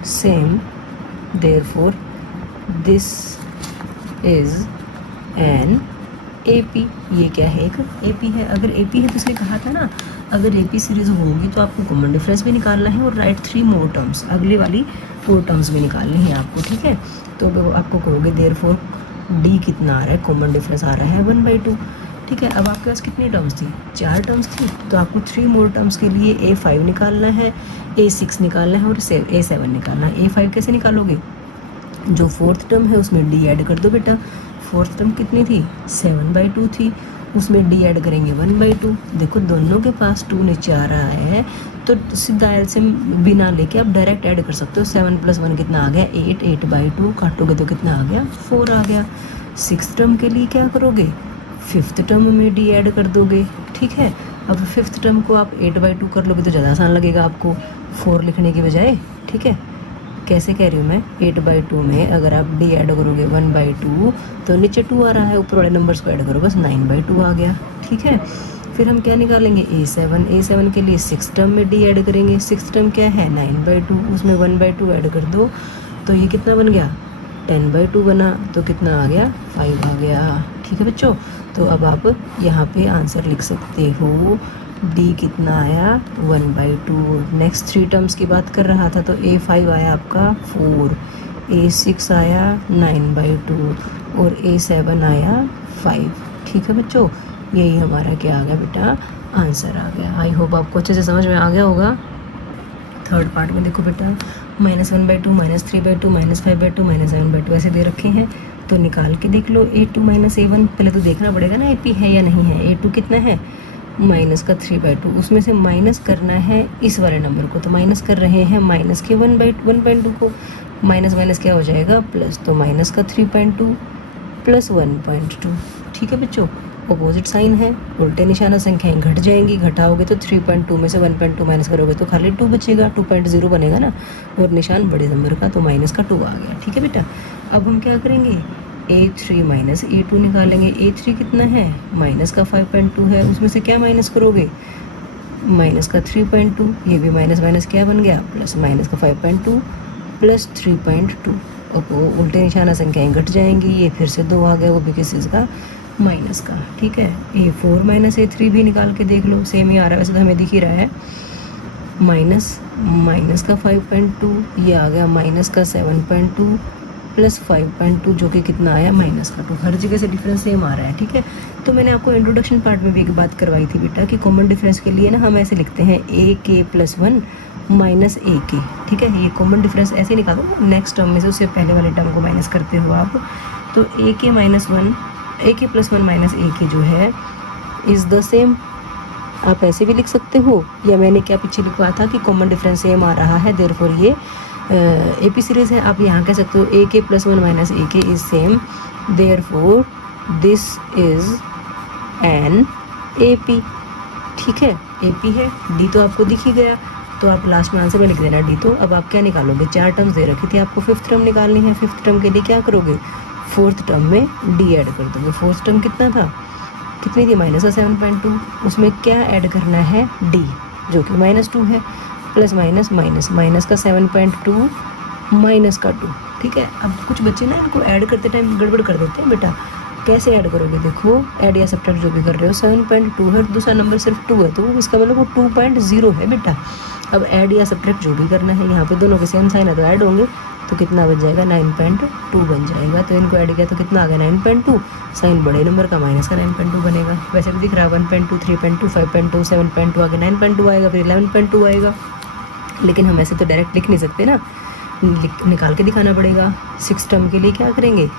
same, therefore this is an AP. ये क्या है, एक एपी है। अगर एपी है तो इसने कहा था ना, अगर एपी सीरीज होगी तो आपको कॉमन डिफरेंस भी निकालना है और राइट 3 मोर टर्म्स, अगली वाली 4 टर्म्स भी निकालनी है आपको। ठीक है, तो आपको कहोगे देयरफॉर डी कितना आ रहा है, कॉमन डिफरेंस आ रहा है 1/2। ठीक है, अब आपके पास कितनी टर्म्स थी, 4 टर्म्स थी, तो आपको 3 मोर टर्म्स के लिए A5 निकालना है, A6 निकालना है और A7 निकालना है। A5 कैसे निकालोगे, जो 4th टर्म है उसमें डी ऐड कर दो बेटा। 4th टर्म कितनी थी, 7/2 थी, उसमें डी ऐड करेंगे 1/2। देखो दोनों के पास 2 नीचे आ रहा है, तो सीधा एलसीएम बिना लेके आप डायरेक्ट ऐड कर सकते हो। 7 + 1 कितना आ गया, 8, 8/2 काटोगे तो कितना आ गया, 4 आ गया। 6th टर्म के लिए क्या करोगे, 5th टर्म में डी ऐड कर दोगे। ठीक है, अब 5th टर्म को आप 8/2 कर लोगे तो ज़्यादा आसान लगेगा आपको 4 लिखने की बजाय। ठीक है, कैसे कह रही हूँ मैं, 8/2 में अगर आप डी ऐड करोगे 1/2 तो नीचे 2 आ रहा है, ऊपर वाले नंबर्स को ऐड करो, बस 9/2 आ गया। ठीक है, फिर हम क्या निकालेंगे, A7 के लिए 6th टर्म में डी ऐड करेंगे। 6th टर्म क्या है, 9/2, उसमें 1/2 ऐड कर दो, तो ये कितना बन गया, 10/2 बना, तो कितना आ गया, 5 आ गया। ठीक है बच्चों, तो अब आप यहाँ पे आंसर लिख सकते हो, डी कितना आया, 1/2। नेक्स्ट 3 टर्म्स की बात कर रहा था, तो A5 आया आपका 4, A6 आया 9/2 और A7 आया 5। ठीक है बच्चों, यही हमारा क्या आ गया बेटा, आंसर आ गया। आई होप आपको अच्छे से समझ में आ गया होगा। थर्ड पार्ट में देखो बेटा, -1/2, -3/2, -5/2, -7/2 ऐसे दे रखे हैं, तो निकाल के देख लो। A2 - A1 पहले तो देखना पड़ेगा ना AP है या नहीं है। A2 कितना है, -3/2, उसमें से माइनस करना है इस वाले नंबर को, तो माइनस कर रहे हैं माइनस के 1/2 को, माइनस माइनस क्या हो जाएगा, प्लस, तो -3/2 + 1/2। ठीक है बच्चों, अपोजिट साइन है, उल्टे निशाना संख्याएं घट जाएंगी, घटाओगे तो 3.2 में से 1.2 माइनस करोगे तो खाली 2 बचेगा, 2.0 बनेगा ना, और निशान बड़े नंबर का, तो माइनस का 2 आ गया। ठीक है बेटा, अब हम क्या करेंगे, A3 - A2 निकालेंगे। A3 कितना है, माइनस का 5.2 है, उसमें से क्या माइनस करोगे, माइनस का 3.2, ये भी माइनस माइनस क्या बन गया, प्लस, माइनस का 5.2 + 3.2। अब उल्टे निशाना संख्याएं घट जाएंगी, ये फिर से 2 आ गया, वो भी किस चीज़ का, माइनस का। ठीक है, A4 - A3 भी निकाल के देख लो, सेम ही आ रहा है, वैसे तो हमें दिख ही रहा है। माइनस का 5.2, ये आ गया माइनस का 7.2 + 5.2, जो कि कितना आया, -2। हर जगह से डिफरेंस सेम आ रहा है। ठीक है, तो मैंने आपको इंट्रोडक्शन पार्ट में भी एक बात करवाई थी बेटा कि कॉमन डिफरेंस के लिए ना हम ऐसे लिखते हैं AK + 1 - AK। ठीक है, ये कॉमन डिफरेंस ऐसे निकालो, नेक्स्ट टर्म में से उससे पहले वाले टर्म को माइनस करते हो आप, तो AK + 1 AK जो है इज़ द सेम। आप ऐसे भी लिख सकते हो, या मैंने क्या पीछे लिखवा था कि कॉमन डिफरेंस सेम आ रहा है, देयरफॉर ये AP सीरीज़ है। आप यहाँ कह सकते हो AK + 1 - AK is same, therefore this is an AP। ठीक है, AP है, D तो आपको दिख ही गया, तो आप लास्ट में आंसर में लिख देना D। तो अब आप क्या निकालोगे, 4 टर्म्स दे रखी थी आपको, 5th टर्म निकालनी है। 5th टर्म के लिए क्या करोगे, 4th टर्म में D ऐड कर दोगे। 4th टर्म कितना था, कितनी थी, -7.2, उसमें क्या ऐड करना है, D, जो कि -2 है, प्लस माइनस माइनस, माइनस का 7.2 माइनस का 2। ठीक है, अब कुछ बच्चे ना इनको ऐड करते टाइम गड़बड़ कर देते हैं बेटा। कैसे ऐड करोगे, देखो ऐड या सब्ट्रैक्ट जो भी कर रहे हो, 7.2 है, दूसरा नंबर सिर्फ 2 है, तो इसका मतलब वो 2.0 है बेटा। अब ऐड या सब्ट्रैक्ट जो भी करना है, यहाँ पे दोनों के सेम साइन है तो ऐड होंगे, तो कितना बन जाएगा, 9.2 बन जाएगा। तो इनको ऐड किया तो कितना आ गया, 9.2, साइन बड़े नंबर का माइनस का 9.2 बनेगा। वैसे भी दिख रहा है 1.2, 3.2, 5.2, 7.2 आगे 9.2 आएगा, फिर 11.2 आएगा, लेकिन हम ऐसे तो डायरेक्ट लिख नहीं सकते ना, निकाल के दिखाना पड़ेगा। 6 टर्म के लिए क्या करेंगे,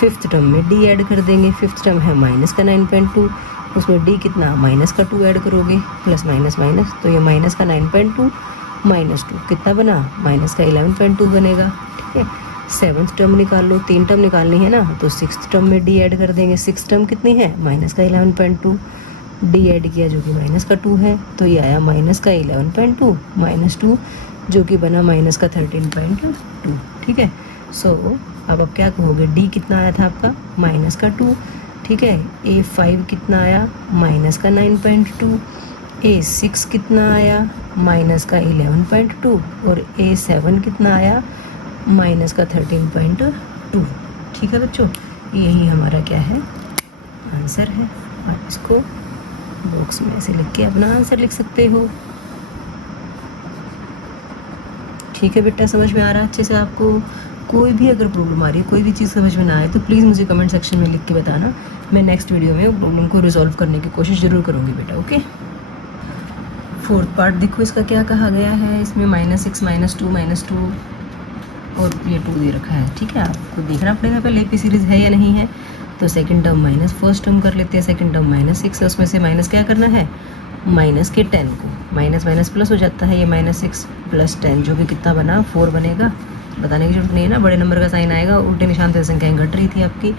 5th टर्म में D ऐड कर देंगे। 5th टर्म है माइनस का 9.2, उसमें D कितना, माइनस का 2 ऐड करोगे, प्लस माइनस माइनस, तो ये माइनस का 9.2 -2 कितना बना, माइनस का 11.2 बनेगा। ठीक है, सेवन्थ टर्म निकाल लो, 3 टर्म निकालनी है ना, तो सिक्स टर्म में डी ऐड कर देंगे। सिक्स टर्म कितनी है, माइनस का 11.2, डी ऐड किया जो कि माइनस का 2 है, तो ये आया माइनस का 11.2 माइनस 2 जो कि बना माइनस का 13.2। ठीक है, सो अब क्या कहोगे, डी कितना आया था आपका, माइनस का 2। ठीक है, A5 कितना आया, माइनस का 9.2, A6 कितना आया, माइनस का 11.2 और A7 कितना आया, माइनस का 13.2। ठीक है बच्चों, यही हमारा क्या है, आंसर है। आप इसको बॉक्स में ऐसे लिख के अपना आंसर लिख सकते हो। ठीक है बेटा, समझ में आ रहा है अच्छे से आपको? कोई भी अगर प्रॉब्लम आ रही है, कोई भी चीज़ समझ में ना आए तो प्लीज़ मुझे कमेंट सेक्शन में लिख के बताना। मैं नेक्स्ट वीडियो में प्रॉब्लम को रिजॉल्व करने की कोशिश ज़रूर करूँगी बेटा। ओके, फोर्थ पार्ट देखो, इसका क्या कहा गया है, इसमें -6 -2 और ये 2 दे रखा है। ठीक है, आपको देखना पड़ेगा पहले AP सीरीज़ है या नहीं है। तो second term minus first term कर लेते हैं। सेकंड टर्म -6 है, उसमें से माइनस क्या करना है, माइनस के 10 को, माइनस माइनस प्लस हो जाता है, ये -6 + 10 जो कि कितना बना, 4 बनेगा। बताने की जरूरत नहीं है ना, बड़े नंबर का साइन आएगा, उल्टे निशान से संख्याएं घट रही थी आपकी।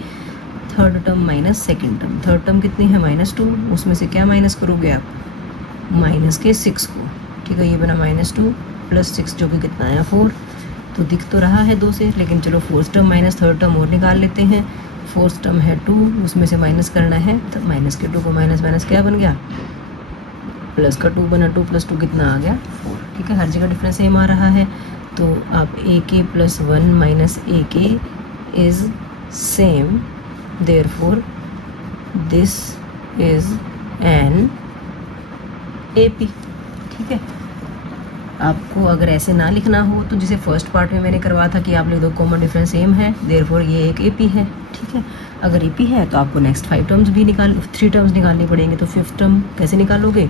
Third term minus second term, third term कितनी है, -2, उसमें से क्या माइनस करोगे आप, माइनस के 6 को। ठीक है, ये बना -2 + 6 जो कि कितना आया, 4। तो दिख तो रहा है 2 से, लेकिन चलो fourth term minus third term और निकाल लेते हैं। फोर्थ टर्म है 2, उसमें से माइनस करना है, तो माइनस के 2 को माइनस माइनस क्या बन गया, प्लस का 2 बना, 2 + 2 कितना आ गया, 4। ठीक है, हर जगह डिफरेंस सेम आ रहा है। तो आप AK + 1 - AK is same, therefore this is an AP। ठीक है, आपको अगर ऐसे ना लिखना हो तो जिसे फर्स्ट पार्ट में मैंने करवाया था कि आप लिख दो कॉमन डिफरेंस सेम है, देयरफॉर ये एक AP है। ठीक है, अगर AP है तो आपको नेक्स्ट 5 टर्म्स भी 3 टर्म्स निकालनी पड़ेंगे। तो फिफ्थ टर्म कैसे निकालोगे,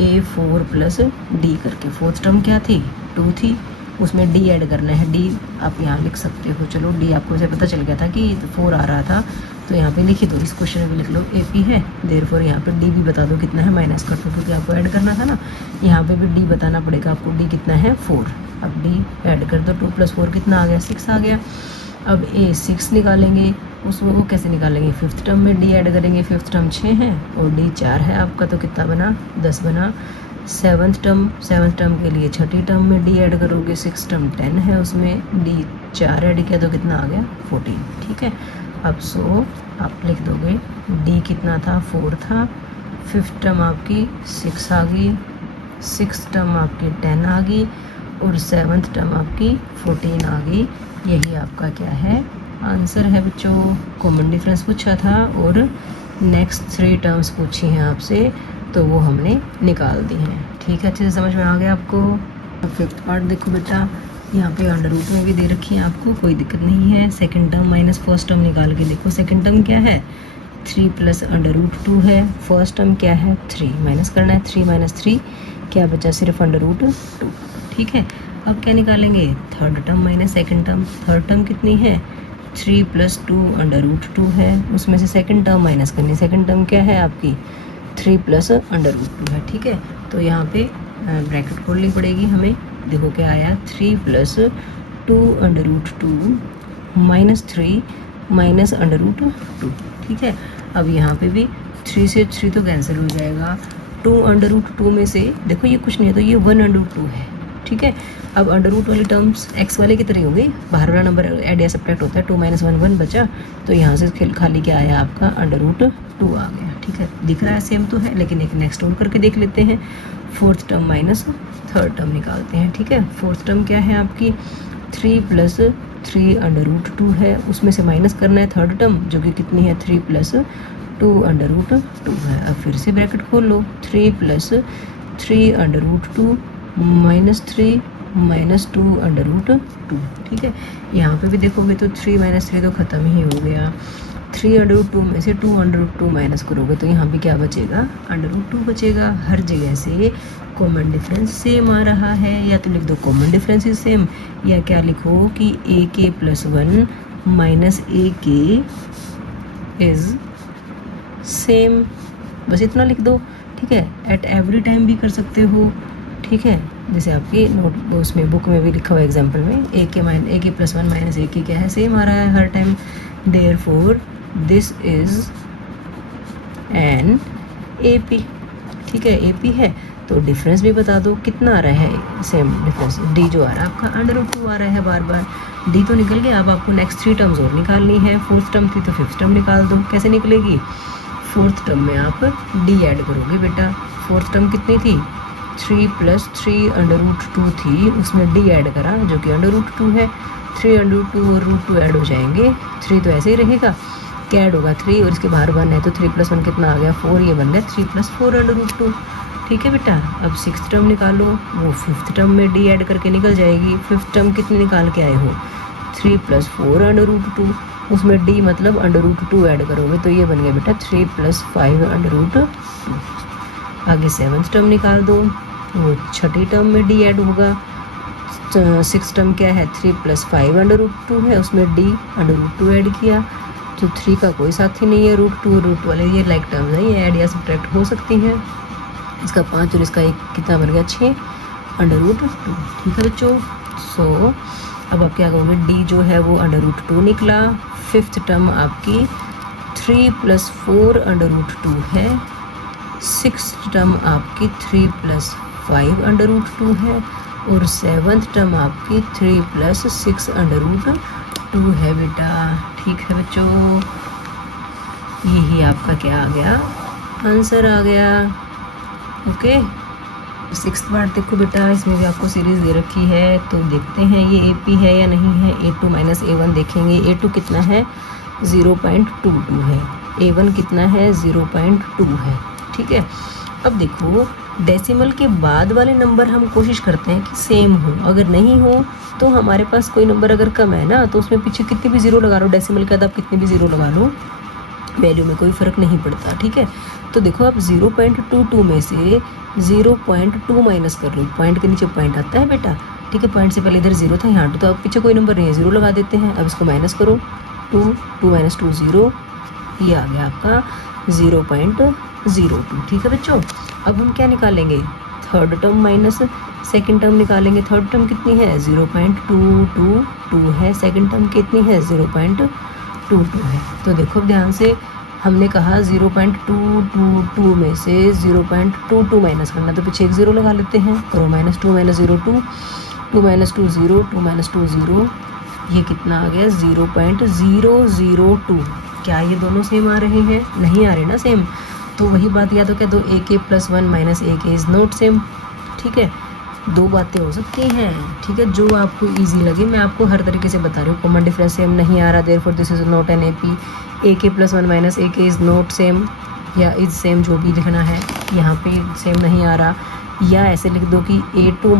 A4 + D करके। फोर्थ टर्म क्या थी, 2 थी, उसमें D ऐड करना है। D आप यहाँ लिख सकते हो, चलो D आपको वैसे पता चल गया था कि 4 आ रहा था, तो यहाँ पे लिख ही दो, इस क्वेश्चन में भी लिख लो AP है, देयरफॉर यहाँ पे D भी बता दो कितना है, माइनस का 2 क्योंकि आपको ऐड करना था ना, यहाँ पे भी D बताना पड़ेगा आपको, D कितना है, 4। अब D ऐड कर दो, 2 + 4 कितना आ गया, 6 आ गया। अब A6 निकालेंगे, उसमें वो कैसे निकालेंगे, फिफ्थ टर्म में D ऐड करेंगे, फिफ्थ टर्म 6 है और D 4 है आपका, तो कितना बना, 10 बना। सेवन्थ टर्म के लिए छठी टर्म में D ऐड करोगे, सिक्स टर्म 10 है, उसमें D 4 ऐड किया तो कितना आ गया, 14। ठीक है, अब सो आप लिख दोगे D कितना था, 4 था, फिफ्थ टर्म आपकी 6 आ गई, सिक्स टर्म आपकी 10 आ गई और सेवन्थ टर्म आपकी 14 आ गई। यही आपका क्या है, आंसर है बच्चों। कॉमन डिफरेंस पूछा था और नेक्स्ट 3 टर्म्स पूछी हैं आपसे, तो वो हमने निकाल दी हैं। ठीक है, अच्छे से समझ में आ गया आपको। अब फिफ्थ पार्ट देखो बेटा, यहाँ पे अंडर रूट में भी दे रखी है आपको, कोई दिक्कत नहीं है। Second term minus first term निकाल के देखो। सेकंड टर्म क्या है, 3 + √2 है। फर्स्ट टर्म क्या है, 3 माइनस करना है, 3 - 3 क्या बचा, सिर्फ √2। ठीक है, अब क्या निकालेंगे, third term minus second term. Third term कितनी है, 3 + 2 √2 है, उसमें से सेकंड टर्म माइनस करनी। सेकंड टर्म क्या है आपकी, 3 + √2 है। ठीक है, तो यहाँ पे ब्रैकेट खोलनी पड़ेगी हमें। देखो क्या आया, 3 + 2 √2 - 3 - √2। ठीक है, अब यहाँ पे भी 3 से 3 तो कैंसिल हो जाएगा। 2 √2 में से देखो ये कुछ नहीं है, तो ये 1 √2 है। ठीक है, अब अंडर रूट वाली टर्म्स एक्स वाले की तरह हो गई, बाहर वाला नंबर ऐड या सब्ट्रैक्ट होता है। 2 - 1 1 बचा, तो यहाँ से खाली क्या आया आपका, √2 आ गया। ठीक है, दिख रहा है सेम तो है, लेकिन एक नेक्स्ट और करके देख लेते हैं। Fourth term minus third term निकालते हैं। ठीक है, फोर्थ टर्म क्या है आपकी, 3 + 3 √2 है, उसमें से माइनस करना है थर्ड टर्म जो कि कितनी है, 3 + 2 √2 है। अब फिर से ब्रैकेट खोल लो, 3 + 3 √2 - 3 - 2 √2। ठीक है, यहाँ पे भी देखोगे तो 3 - 3 तो ख़त्म ही हो गया। 3 √2 में से 2 √2 माइनस करोगे तो यहाँ भी क्या बचेगा, √2 बचेगा। हर जगह से कॉमन डिफरेंस सेम आ रहा है, या तो लिख दो कॉमन डिफरेंस इज सेम, या क्या लिखो कि AK + 1 - AK इज़ सेम, बस इतना लिख दो। ठीक है, एट एवरी टाइम भी कर सकते हो। ठीक है, जैसे आपकी नोट उसमें बुक में भी लिखा हुआ एग्जाम्पल में ए के प्लस वन माइनस ए के क्या है, सेम आ रहा है हर time. Therefore this is an A P. ठीक है, ए पी है तो डिफरेंस भी बता दो कितना आ रहा है, सेम डिफरेंस डी जो आ रहा है आपका √2 आ रहा है बार बार। डी तो निकल गया, अब आपको नेक्स्ट 3 टर्म्स और निकालनी है। फोर्थ टर्म थी तो फिफ्थ टर्म निकाल दो। कैसे निकलेगी, फोर्थ टर्म में आप डी ऐड करोगे बेटा। फोर्थ टर्म कितनी थी, 3 + 3 √2 थी, उसमें डी ऐड करा जो कि √2 है। 3 √2 और √2 ऐड हो जाएंगे, 3 तो ऐसे ही रहेगा, क्या ऐड होगा 3 और इसके बाहर 1 है तो 3 + 1 कितना आ गया 4, ये बन गया 3 + 4 √2। ठीक है बेटा, अब सिक्स्थ टर्म निकालो, वो फिफ्थ टर्म में डी ऐड करके निकल जाएगी। फिफ्थ टर्म कितनी निकाल के आए हो, 3 + 4 √2, उसमें डी मतलब √2 ऐड करोगे तो ये बन गया बेटा 3 + 5 √2। आगे सेवन्थ टर्म निकाल दो, वो छठी टर्म में डी ऐड होगा। सिक्स टर्म क्या है, 3 + 5 √2 है, उसमें डी √2 ऐड किया तो 3 का कोई साथी नहीं है, √2 रूट वाले ये लाइक टर्म्स है, ये ऐड या सब्ट्रैक्ट हो सकती हैं। इसका 5 और इसका 1 कितना बन गया 6 √2। ठीक है बच्चों, सो अब आप क्या कहोगे, डी जो है वो √2 निकला। फिफ्थ टर्म आपकी 3 + 4 √2 है। सिक्स्थ टर्म आपकी 3 + 5 √2 है और सेवन्थ टर्म आपकी 3 + 6 √2 है बेटा। ठीक है बच्चों, यही आपका क्या आ गया, आंसर आ गया। ओके, सिक्स्थ पार्ट देखो बेटा, इसमें भी आपको सीरीज़ दे रखी है तो देखते हैं ये AP है या नहीं है। A2 - A1 देखेंगे। A2 कितना है, 0.22 है। A1 कितना है, 0.2 है। ठीक है, अब देखो डेसिमल के बाद वाले नंबर हम कोशिश करते हैं कि सेम हो, अगर नहीं हो तो हमारे पास कोई नंबर अगर कम है ना तो उसमें पीछे कितनी भी ज़ीरो लगा लो, डेसिमल के बाद आप कितनी भी ज़ीरो लगा लो, वैल्यू में कोई फ़र्क नहीं पड़ता। ठीक है, तो देखो आप 0.22 में से 0.2 माइनस कर लो, पॉइंट के नीचे पॉइंट आता है बेटा। ठीक है, पॉइंट से पहले इधर 0 था, यहाँ 2 तो अब पीछे कोई नंबर नहीं है, 0 लगा देते हैं। अब इसको माइनस करो, 2 - 2 0, ये आ गया आपका 0.02। ठीक है बच्चों, अब हम क्या निकालेंगे, third term minus second term निकालेंगे। थर्ड टर्म कितनी है, 0.222 है, सेकेंड टर्म कितनी है, 0.22 है। तो देखो ध्यान से, हमने कहा 0.222 में से 0.22 माइनस करना, तो पीछे एक 0 लगा लेते हैं, करो -2 - 0 2, 2 - 2 0, 2 - 2 0, ये कितना आ गया 0.002। क्या ये दोनों सेम आ रहे हैं, नहीं आ रहे ना सेम, तो वही बात याद हो क्या, तो AK + 1 - AK is not same. ठीक है, दो बातें हो सकती हैं। ठीक है, जो आपको इजी लगे, मैं आपको हर तरीके से बता रही हूँ। कॉमन डिफरेंस सेम नहीं आ रहा, therefore this is not an AP। AK + 1 - AK is not same या इज सेम, जो भी लिखना है, यहाँ पे सेम नहीं आ रहा। या ऐसे लिख दो कि A2 -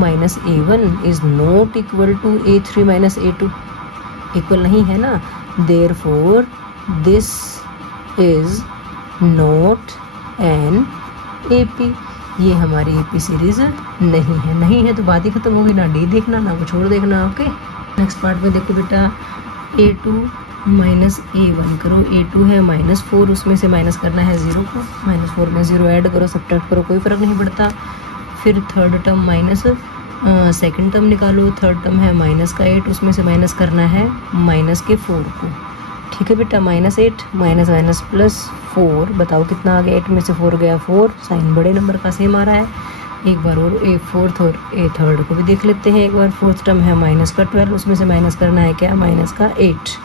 A1 is not equal to A3 - A2, equal नहीं है ना, therefore this is not an AP। ये हमारी AP सीरीज़ नहीं है, नहीं है तो बात ही खत्म होगी, ना डी देखना ना कुछ और देखना। ओके, नेक्स्ट पार्ट में देखो बेटा, A2 - A1 करो, A2 है -4, उसमें से माइनस करना है 0 को, -4 में 0 ऐड करो, सब्ट्रैक्ट करो, कोई फ़र्क नहीं पड़ता। फिर third term minus second term निकालो, थर्ड टर्म है -8, उसमें से माइनस करना है -4 को। ठीक है बेटा, -8 माइनस +4, बताओ कितना आ गया, 8 में से 4 गया 4, साइन बड़े नंबर का सेम आ रहा है। एक बार और A फोर्थ और A थर्ड को भी देख लेते हैं एक बार। फोर्थ टर्म है -12, उसमें से माइनस करना है क्या, -8,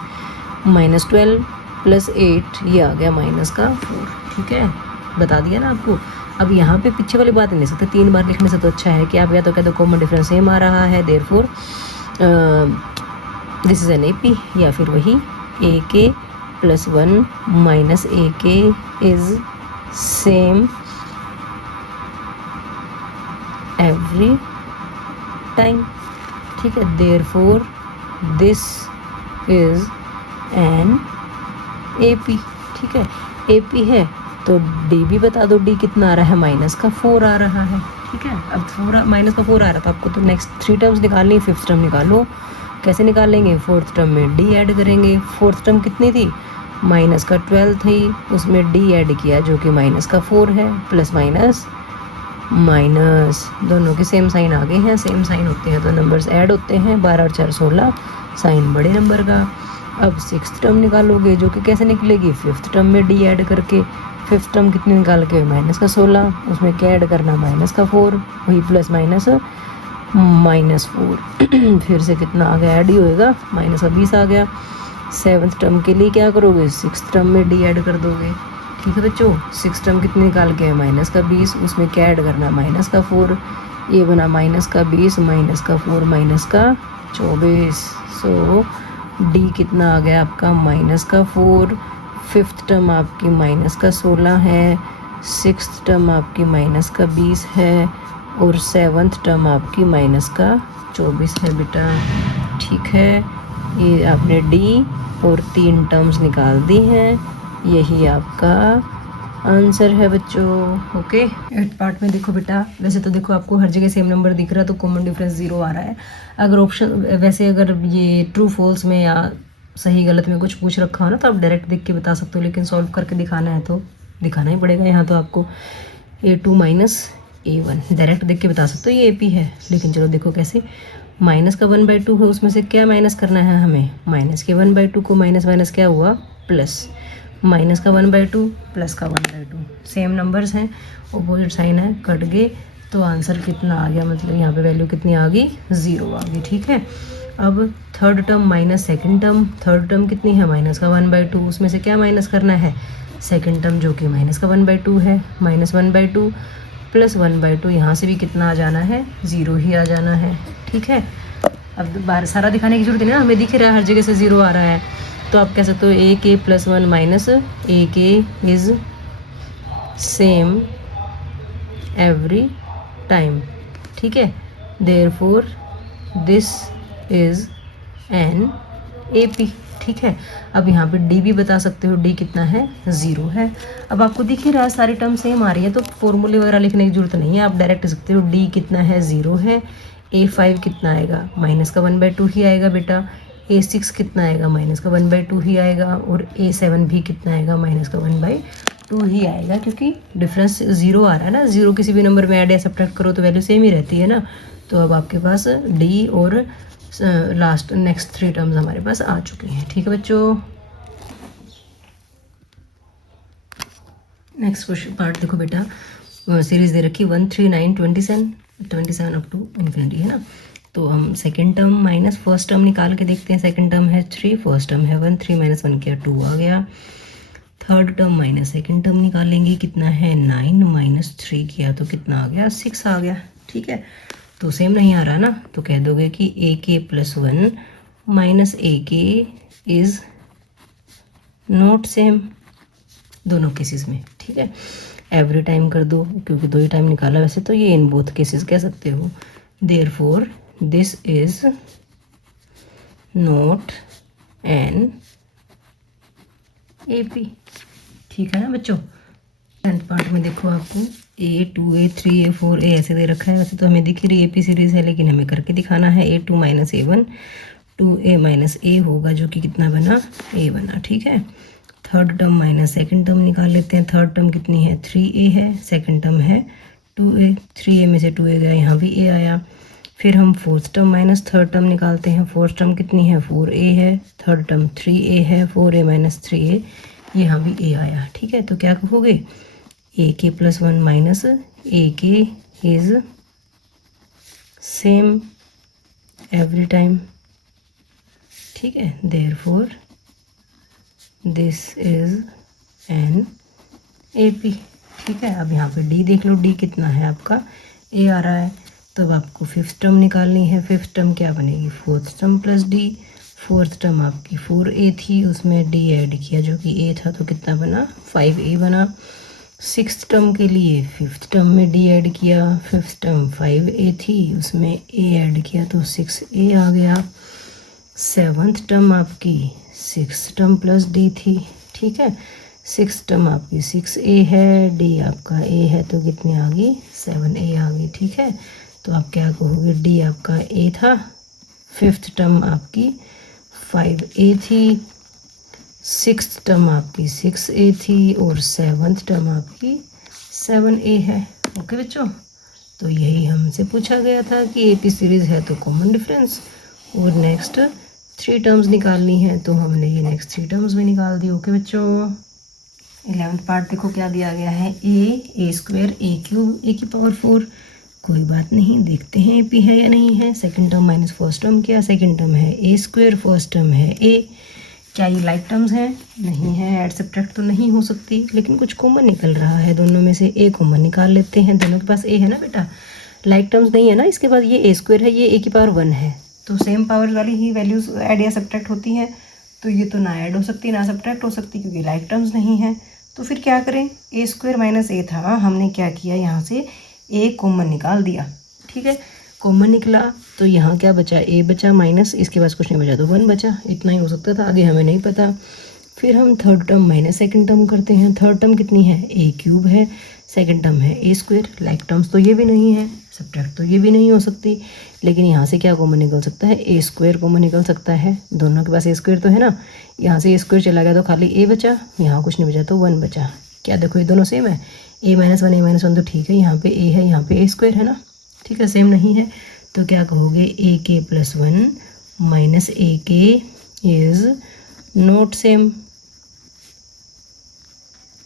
-12 + 8, ये आ गया -4। ठीक है, बता दिया ना आपको। अब यहाँ पे पीछे वाली बात नहीं सकते, 3 बार लिखने से तो अच्छा है कि आप या तो कहते हो कॉमन डिफरेंस सेम आ रहा है, therefore this is an AP, या फिर वही AK + 1 - AK is same every time. ठीक है, therefore this is an AP। ठीक है, AP है तो D भी बता दो, D कितना आ रहा है, -4 आ रहा है। ठीक है, अब -4 आ रहा था आपको, तो नेक्स्ट 3 टर्म्स निकालनी है। फिफ्थ टर्म निकालो, कैसे निकालेंगे, फोर्थ टर्म में D ऐड करेंगे। फोर्थ टर्म कितनी थी, -12 थी, उसमें D ऐड किया जो कि -4 है, प्लस माइनस माइनस, दोनों के सेम साइन आ गए हैं, सेम साइन होते हैं तो नंबर्स ऐड होते हैं, 12 और 4 16, साइन बड़े नंबर का। अब सिक्स्थ टर्म निकालोगे जो कि कैसे निकलेगी, फिफ्थ टर्म में डी ऐड करके। फिफ्थ टर्म कितनी निकाल के, माइनस का 16, उसमें क्या ऐड करना, माइनस का 4, वही प्लस माइनस -4 फिर से कितना आ गया, ऐड ही होएगा, माइनस का 20 आ गया। सेवन्थ टर्म के लिए क्या करोगे, सिक्स टर्म में डी ऐड कर दोगे। ठीक है बच्चों, सिक्स टर्म कितने निकाल के, माइनस का 20, उसमें क्या ऐड करना, माइनस का 4, ये बना माइनस का 20, माइनस का 4, माइनस का 24। सो डी कितना आ गया आपका, माइनस का 4। फिफ्थ टर्म आपकी माइनस का 16 है, सिक्स्थ टर्म आपकी माइनस का 20 है, और सेवन्थ टर्म आपकी माइनस का 24 है बेटा। ठीक है, ये आपने डी और 3 टर्म्स निकाल दी हैं, यही आपका आंसर है बच्चों। ओके, 8 पार्ट में देखो बेटा, वैसे तो देखो आपको हर जगह सेम नंबर दिख रहा है तो कॉमन डिफरेंस 0 आ रहा है। अगर ऑप्शन वैसे अगर ये ट्रू फॉल्स में या सही गलत में कुछ पूछ रखा हो ना तो आप डायरेक्ट देख के बता सकते हो, लेकिन सॉल्व करके दिखाना है तो दिखाना ही पड़ेगा। यहाँ तो आपको A2 - A1 डायरेक्ट देख के बता सकते हो ये AP है, लेकिन चलो देखो कैसे। माइनस का 1/2 है, उसमें से क्या माइनस करना है हमें, माइनस के 1/2 को माइनस माइनस क्या हुआ, प्लस। माइनस का 1/2 प्लस का 1/2 सेम नंबर्स हैं, अपोजिट साइन है, कट गए, तो आंसर कितना आ गया, मतलब यहाँ पे वैल्यू कितनी आ गई, 0 आ गई। ठीक है, अब third term minus second term, third term कितनी है, माइनस का 1/2, उसमें से क्या माइनस करना है, सेकंड टर्म जो कि माइनस का 1/2 है, माइनस 1/2 प्लस 1/2, यहाँ से भी कितना आ जाना है, 0 ही आ जाना है। ठीक है, अब बार सारा दिखाने की जरूरत नहीं ना, हमें दिख रहा है हर जगह से 0 आ रहा है, तो आप कह सकते हो AK + 1 minus AK is same every time. ठीक है, therefore this is an AP। ठीक है, अब यहाँ पे D भी बता सकते हो, D कितना है, 0 है। अब आपको दिख ही रहा है सारी टर्म सेम आ रही है तो फॉर्मूले वगैरह लिखने की जरूरत नहीं है, आप डायरेक्ट लिख सकते हो D कितना है, 0 है। A5 कितना आएगा, माइनस का 1/2 ही आएगा बेटा। A6 कितना आएगा, माइनस का 1/2 ही आएगा, और A7 भी कितना आएगा, माइनस का 1/2 ही आएगा, क्योंकि डिफरेंस 0 आ रहा है ना, 0 किसी भी नंबर में ऐड या सब्ट्रैक्ट करो तो वैल्यू सेम ही रहती है ना। तो अब आपके पास D और लास्ट नेक्स्ट 3 टर्म्स हमारे पास आ चुके हैं। ठीक है बच्चों, नेक्स्ट क्वेश्चन पार्ट देखो बेटा, सीरीज दे रखी 1 3 9 27 अप टू इन्फिनिटी है ना। तो हम second term minus first term निकाल के देखते हैं। सेकंड टर्म है 3, फर्स्ट टर्म है 1, 3 - 1 किया 2 आ गया। Third term minus second term निकालेंगे, कितना है 9 - 3 किया तो कितना आ गया, 6 आ गया। ठीक है, तो सेम नहीं आ रहा ना, तो कह दोगे कि AK + 1 minus AK is not same, दोनों केसेस में। ठीक है, एवरी टाइम कर दो, क्योंकि 2 ही टाइम निकाला वैसे तो, ये इन बोथ केसेस कह सकते हो। Therefore this is not an AP। ठीक है ना बच्चों, टेंथ पार्ट में देखो आपको A2 A3 A4 A ऐसे दे रखा है, वैसे तो हमें दिख रही AP सीरीज़ है, लेकिन हमें करके दिखाना है। A2 - A1 2A - A होगा, जो कि कितना बना, A बना। ठीक है, third term minus second term निकाल लेते हैं। थर्ड टर्म कितनी है, 3A है, सेकंड टर्म है 2A, 3A में से 2A गया, यहाँ भी A आया। फिर हम fourth term minus third term निकालते हैं। फोर्थ टर्म कितनी है, 4A है, थर्ड टर्म 3A है, 4A - 3A, यहाँ भी A आया। ठीक है, तो क्या कहोगे, AK + 1 minus AK is same every time. ठीक है, therefore this is an AP। ठीक है, अब यहाँ पे D देख लो, D कितना है आपका, A आ रहा है, तो अब आपको फिफ्थ टर्म निकालनी है। फिफ्थ टर्म क्या बनेगी, fourth term plus D। Fourth term आपकी 4A थी, उसमें D ऐड किया जो कि A था, तो कितना बना, 5A बना। सिक्स्थ टर्म के लिए फिफ्थ टर्म में D ऐड किया, फिफ्थ टर्म 5A थी, उसमें A ऐड किया तो 6A आ गया। सेवन्थ टर्म आपकी सिक्स टर्म प्लस D थी। ठीक है, सिक्स टर्म आपकी 6A है, D आपका A है, तो कितनी आ गई, 7A आ गई। ठीक है, तो आप क्या कहोगे, D आपका A था, फिफ्थ टर्म आपकी 5A थी, सिक्स्थ टर्म आपकी 6A थी, और सेवन्थ टर्म आपकी 7A है। ओके बच्चों, तो यही हमसे पूछा गया था कि AP सीरीज़ है तो कॉमन डिफरेंस, और नेक्स्ट 3 टर्म्स निकालनी है, तो हमने ये नेक्स्ट 3 टर्म्स भी निकाल दी। ओके बच्चों, 11th पार्ट देखो क्या दिया गया है, a square a cube a की पावर 4। कोई बात नहीं, देखते हैं AP है या नहीं है। Second term minus first term, क्या सेकंड टर्म है a स्क्वायर, फर्स्ट टर्म है a। क्या ये लाइक टर्म्स हैं? नहीं है। ऐड सब्ट्रैक्ट तो नहीं हो सकती, लेकिन कुछ कॉमन निकल रहा है, दोनों में से a कॉमन निकाल लेते हैं। दोनों के पास a है ना बेटा, लाइक टर्म्स नहीं है ना। इसके बाद ये a स्क्वायर है, ये a की पावर 1 है, तो सेम पावर वाली ही वैल्यूज़ ऐड या सब्ट्रैक्ट होती हैं। तो ये तो ना ऐड हो सकती ना सब्ट्रैक्ट हो सकती, क्योंकि लाइक टर्म्स नहीं है। तो फिर क्या करें, a स्क्वायर माइनस a था, हमने क्या किया यहाँ से a कॉमन निकाल दिया। ठीक है, कॉमन निकला तो यहाँ क्या बचा, a बचा माइनस, इसके पास कुछ नहीं बचा तो 1 बचा। इतना ही हो सकता था, आगे हमें नहीं पता। फिर हम third term minus second term करते हैं। थर्ड टर्म कितनी है, a क्यूब है, सेकंड टर्म है a स्क्वायर। लाइक टर्म्स तो ये भी नहीं है, सब्ट्रैक्ट तो ये भी नहीं हो सकती, लेकिन यहाँ से क्या कॉमन निकल सकता है, a स्क्वायर कॉमन निकल सकता है। दोनों के पास a स्क्वायर तो है ना, यहाँ से a स्क्वायर चला गया तो खाली a बचा, यहाँ कुछ नहीं बचा तो 1 बचा। क्या देखो ये दोनों सेम है, a माइनस 1 तो ठीक है, यहाँ पे a है, यहाँ पे a स्क्वायर है ना। ठीक है, सेम नहीं है तो क्या कहोगे, ak plus 1 minus ak is not same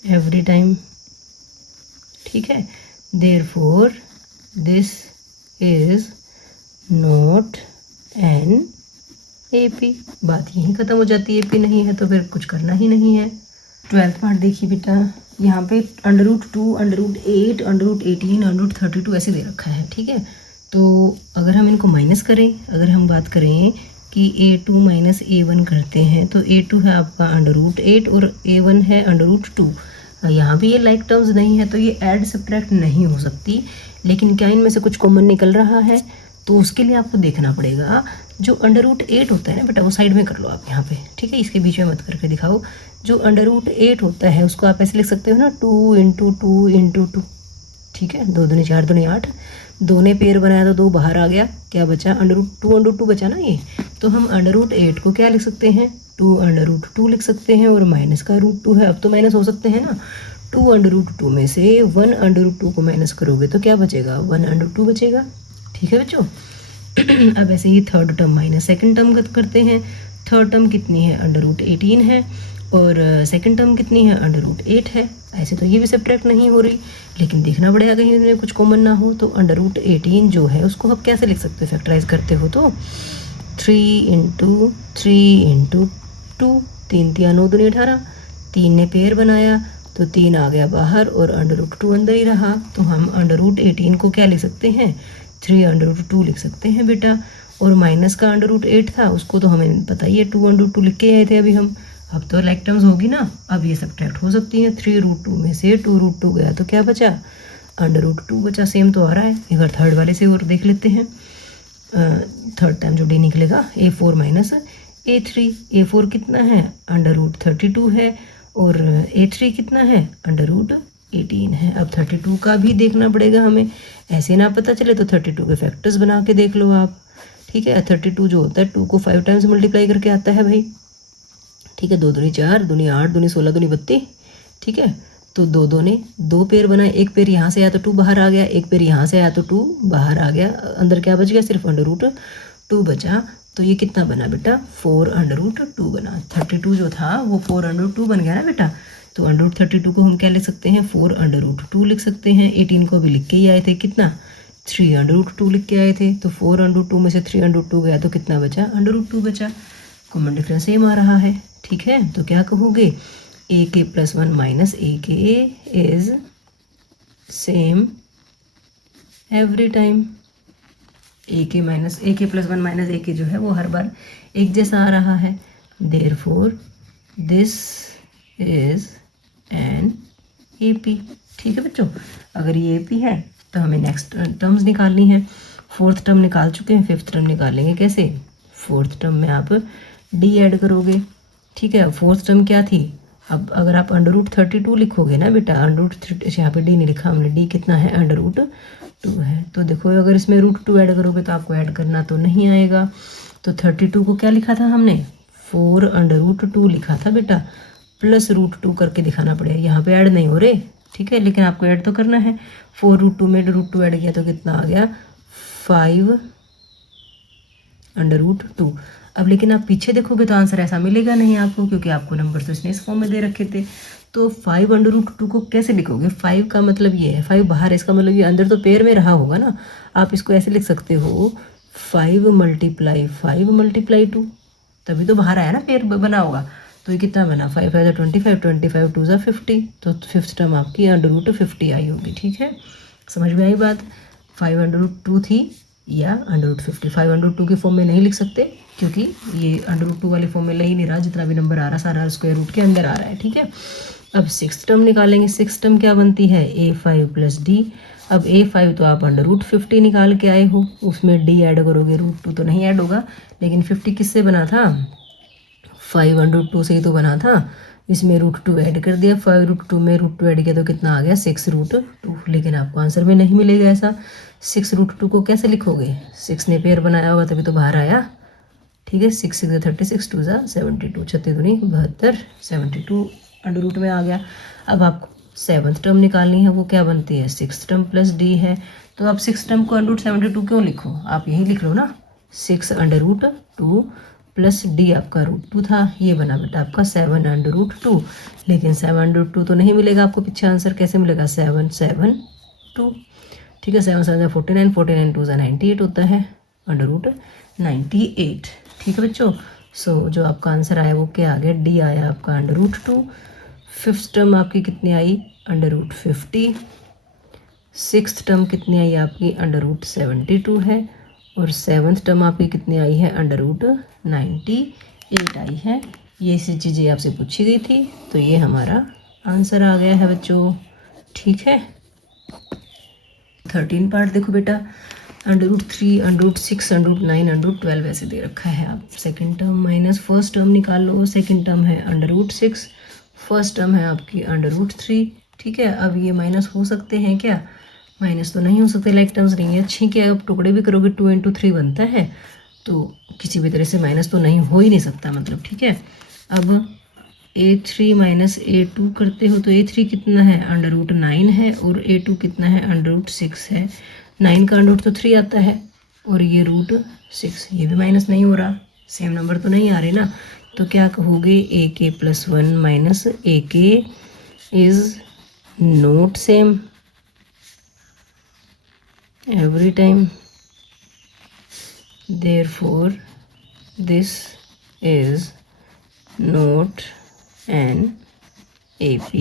every time. ठीक है, therefore this is not an AP। बात यहीं ख़त्म हो जाती है, AP नहीं है तो फिर कुछ करना ही नहीं है। 12th पार्ट देखिए बेटा, यहाँ पे √2, √8, √18, √32 ऐसे दे रखा है। ठीक है, तो अगर हम इनको माइनस करें, अगर हम बात करें कि a2 माइनस a1 करते हैं, तो a2 है आपका √8 और a1 है √2। यहाँ भी ये लाइक टर्म्स नहीं है, तो ये ऐड सब्ट्रैक्ट नहीं हो सकती। लेकिन क्या इनमें से कुछ कॉमन निकल रहा है, तो उसके लिए आपको देखना पड़ेगा। जो √8 होता है ना बेटा, वो साइड में कर लो आप यहाँ पे। ठीक है, इसके बीच में मत करके दिखाओ। जो √8 होता है उसको आप ऐसे लिख सकते हो ना, 2 × 2 × 2। ठीक है, 2 दूनी 4 दूनी 8, 2 ने पेयर बनाया तो 2 बाहर आ गया, क्या बचा, √2 बचा ना ये। तो हम √8 को क्या लिख सकते हैं, 2 √2 लिख सकते हैं, और माइनस का √2 है। अब तो माइनस हो सकते हैं ना, 2 √2 में से 1 √2 को माइनस करोगे तो क्या बचेगा, 1 √2 बचेगा। ठीक है बच्चों। अब ऐसे ही third term minus second term करते हैं। थर्ड टर्म कितनी है, √18 है, और सेकंड टर्म कितनी है, √8 है। ऐसे तो ये भी सब्ट्रैक्ट नहीं हो रही, लेकिन देखना पड़ेगा कहीं इनमें कुछ कॉमन ना हो। तो √18 जो है उसको आप कैसे लिख सकते हो, फैक्टराइज करते हो तो 3 × 3 × 2, 3 × 9 दूनी 18, 3 ने पेयर बनाया तो 3 आ गया बाहर और √2 अंदर ही रहा। तो हम √18 को क्या लिख सकते हैं, 3 √2 लिख सकते हैं बेटा। और माइनस का √8 था, उसको तो हमें पता ही है, 2 √2 लिख के आए थे अभी हम। अब तो लाइक टर्म्स होगी ना, अब ये सब्ट्रैक्ट हो सकती है। 3 √2 में से 2 √2 गया तो क्या बचा, √2 बचा। सेम तो आ रहा है, एक बार थर्ड वाले से और देख लेते हैं। थर्ड टाइम जो d निकलेगा, a4 माइनस a3। a4 कितना है, √32 है, और a3 कितना है, √18 है। अब 32 का भी देखना पड़ेगा हमें, ऐसे ना पता चले तो 32 के फैक्टर्स बना के देख लो आप। ठीक है, 32 जो होता है 2 को 5 टाइम्स मल्टीप्लाई करके आता है भाई। ठीक है, 2 दूनी 4, दूनी 8, दूनी 16, दूनी 32। ठीक है, तो 2 ने 2 पेयर बनाए, एक पेयर यहाँ से आया तो 2 बाहर आ गया, एक पेयर यहाँ से आया तो 2 बाहर आ गया, अंदर क्या बच गया, सिर्फ √2 बचा। तो ये कितना बना बेटा, 4 √2 बना। 32 जो था वो 4 √2 बन गया ना बेटा। तो √32 को हम क्या लिख सकते हैं, 4 √2 लिख सकते हैं। 18 को भी लिख के ही आए थे, कितना, 3 √2 लिख के आए थे। तो 4 √2 में से 3 √2 गया तो कितना बचा, √2 बचा। कॉमन डिफरेंस सेम आ रहा है। ठीक है, तो क्या कहोगे, ak plus 1 minus ak is same every time. ak plus 1 minus ak जो है वो हर बार एक जैसा आ रहा है। Therefore this is N AP। ठीक है बच्चों, अगर ये AP है तो हमें नेक्स्ट टर्म्स निकालनी है। फोर्थ टर्म निकाल चुके हैं, फिफ्थ टर्म निकालेंगे कैसे। फोर्थ टर्म में आप d ऐड करोगे। ठीक है, फोर्थ टर्म क्या थी, अब अगर आप √32 लिखोगे ना बेटा, √32 यहाँ पे d नहीं लिखा हमने, d कितना है, √2 है। तो देखो अगर इसमें √2 ऐड करोगे तो आपको ऐड करना तो नहीं आएगा। तो 32 को क्या लिखा था हमने, 4 √2 लिखा था बेटा, प्लस √2 करके दिखाना पड़ेगा। यहाँ पे ऐड नहीं हो रहे, ठीक है, लेकिन आपको ऐड तो करना है। 4√2 में √2 ऐड किया तो कितना आ गया 5√2। अब लेकिन आप पीछे देखोगे तो आंसर ऐसा मिलेगा नहीं आपको, क्योंकि आपको नंबर तो इसने इस फॉर्म में दे रखे थे। तो 5√2 को कैसे लिखोगे? 5 का मतलब ये है, 5 बाहर है, इसका मतलब ये अंदर तो पेयर में रहा होगा ना। आप इसको ऐसे लिख सकते हो 5 × 2, तभी तो बाहर आया ना, पेयर बना होगा। तो ये कितना बना 5 × 25, 25 × 2 = 50। तो फिफ्थ टर्म आपकी √50 आई होगी। ठीक है, समझ में आई बात? 5√2 थी या √50। 5√2 की फॉर्म में नहीं लिख सकते, क्योंकि ये √2 वाली फॉर्म में ले ही नहीं रहा, जितना भी नंबर आ रहा सारा स्क्वायर रूट के अंदर आ रहा है। ठीक है, अब सिक्स टर्म निकालेंगे। सिक्स टर्म क्या बनती है? a5 + d। अब a5 तो आप √50 निकाल के आए हो, उसमें d ऐड करोगे, √2 तो नहीं ऐड होगा, लेकिन 50 किससे बना था? 5√2 से ही तो बना था। इसमें √2 ऐड कर दिया, 5√2 में √2 ऐड किया तो कितना आ गया 6√2। लेकिन आपको आंसर में नहीं मिलेगा ऐसा। 6√2 को कैसे लिखोगे? 6 ने पेयर बनाया होगा तभी तो बाहर आया। ठीक है, 6 × 6 = 36, 2 × 72, 36 दूनी 72, 72 अंडर रूट में आ गया। अब आपको सेवन्थ टर्म निकालनी है, वो क्या बनती है? सिक्स टर्म + d है। तो आप सिक्स टर्म को √72 क्यों लिखो? आप यही लिख लो ना, 6√2 + d आपका √2 था, ये बना बेटा आपका 7√2। लेकिन 7√2 तो नहीं मिलेगा आपको, पीछे आंसर कैसे मिलेगा? 772। ठीक है, 7 × 7 = 49, 49 × 2 = 98 होता है, √98। ठीक है बच्चों, सो जो आपका आंसर आया वो क्या आ गया? डी आया आपका √2। फिफ्थ टर्म आपकी कितनी आई? √50। सिक्स्थ टर्म कितनी आई आपकी? √72 है। और सेवन्थ टर्म आपकी कितनी आई है? √98 आई है। ये सी चीज़ें आपसे पूछी गई थी, तो ये हमारा आंसर आ गया है बच्चों। ठीक है, 13 पार्ट देखो बेटा, √3, √6, √9, √12 ऐसे दे रखा है। आप second term minus first term निकाल लो। सेकंड टर्म है √6, फर्स्ट टर्म है आपकी √3। ठीक है, अब ये माइनस हो सकते हैं क्या? माइनस तो नहीं हो सकते, लाइक टर्म्स नहीं है। ठीक है, अब टुकड़े भी करोगे 2 × 3 बनता है, तो किसी भी तरह से माइनस तो नहीं हो ही नहीं सकता मतलब। ठीक है, अब a3 - a2 करते हो तो a3 कितना है? √9 है, और a2 कितना है? √6 है। 9 का √ तो 3 आता है, और ये √6, ये भी माइनस नहीं हो रहा, सेम नंबर तो नहीं आ रहे ना। तो क्या कहोगे? ak + 1 - ak is not same every time, therefore this is not an AP।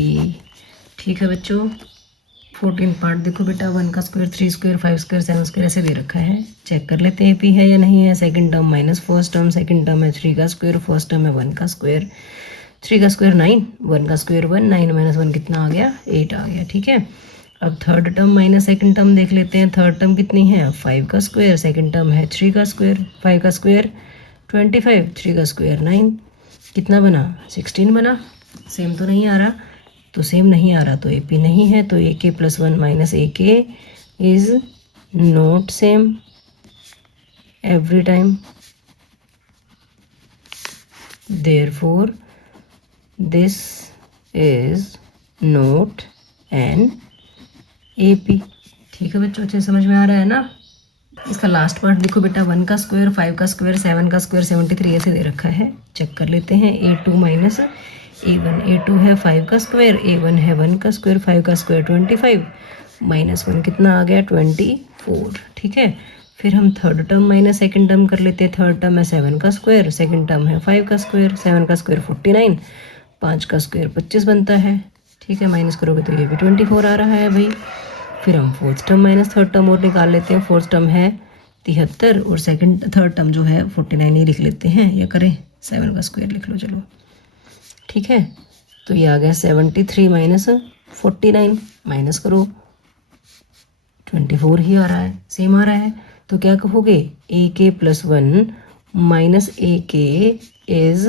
ठीक है बच्चों, 14 पार्ट देखो बेटा, 1 का स्क्वायर, 3 स्क्वायर, 5 स्क्वायर, 7 स्क्वायर ऐसे दे रखा है। चेक कर लेते हैं AP है या नहीं है। Second term minus first term, second term है 3 का स्क्वायर, फर्स्ट टर्म है 1 का स्क्वायर। 3 का स्क्वायर 9, 1 का स्क्वायर 1, 9 - 1 कितना आ गया? 8 आ गया। ठीक है, अब third term minus second term देख लेते हैं। थर्ड टर्म कितनी है? 5 का स्क्वायर, सेकंड टर्म है 3 का स्क्वायर, 5 का स्क्वायर 25, 3 का स्क्वायर 9, कितना बना? 16 बना। सेम तो नहीं आ रहा, तो सेम नहीं आ रहा तो AP नहीं है। तो AK + 1 - AK is not same every time, therefore this is not an AP। ठीक है बच्चों, अच्छे समझ में आ रहा है ना। इसका लास्ट पार्ट देखो बेटा, 1 का स्क्वायर, 5 का स्क्वायर, 7 का स्क्वायर, 73 ऐसे दे रखा है। चेक कर लेते हैं। a2 - a1, a2 है 5 का स्क्वायर, a1 है 1 का स्क्वायर, 5 का स्क्वायर 25, -1 कितना आ गया? 24। ठीक है, फिर हम third term minus second term कर लेते हैं। थर्ड टर्म है 7 का स्क्वायर, सेकंड टर्म है 5 का स्क्वायर, 7 का स्क्वायर 49, 5 का स्क्वायर 25 बनता है। ठीक है, माइनस करोगे तो ये भी 24 आ रहा है भाई। फिर हम fourth term minus third term और निकाल लेते हैं। फोर्थ टर्म है 73, और थर्ड टर्म जो है 49 ही लिख लेते हैं, या करें 7 का स्क्वायर लिख लो, चलो। ठीक है, तो ये आ गया 73 - 49, माइनस करो 24 ही आ रहा है, सेम आ रहा है। तो क्या कहोगे? AK + 1 - AK is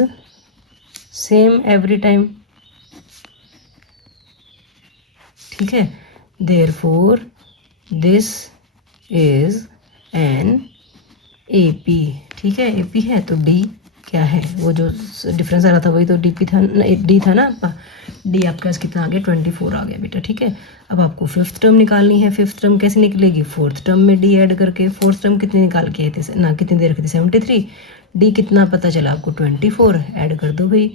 same every time. ठीक है, therefore this is an AP। ठीक है, AP है तो D क्या है, वो जो डिफरेंस आ रहा था वही तो डी था ना, डी था ना आपका, डी आपका कितना आ गया 24 आ गया बेटा, ठीक है। अब आपको फिफ्थ टर्म निकालनी है। फिफ्थ टर्म कैसे निकलेगी, फोर्थ टर्म में डी ऐड करके। फोर्थ टर्म कितनी निकाल के आए थे ना, कितनी देर रखी थी 73, डी कितना पता चला आपको 24, ऐड कर दो भाई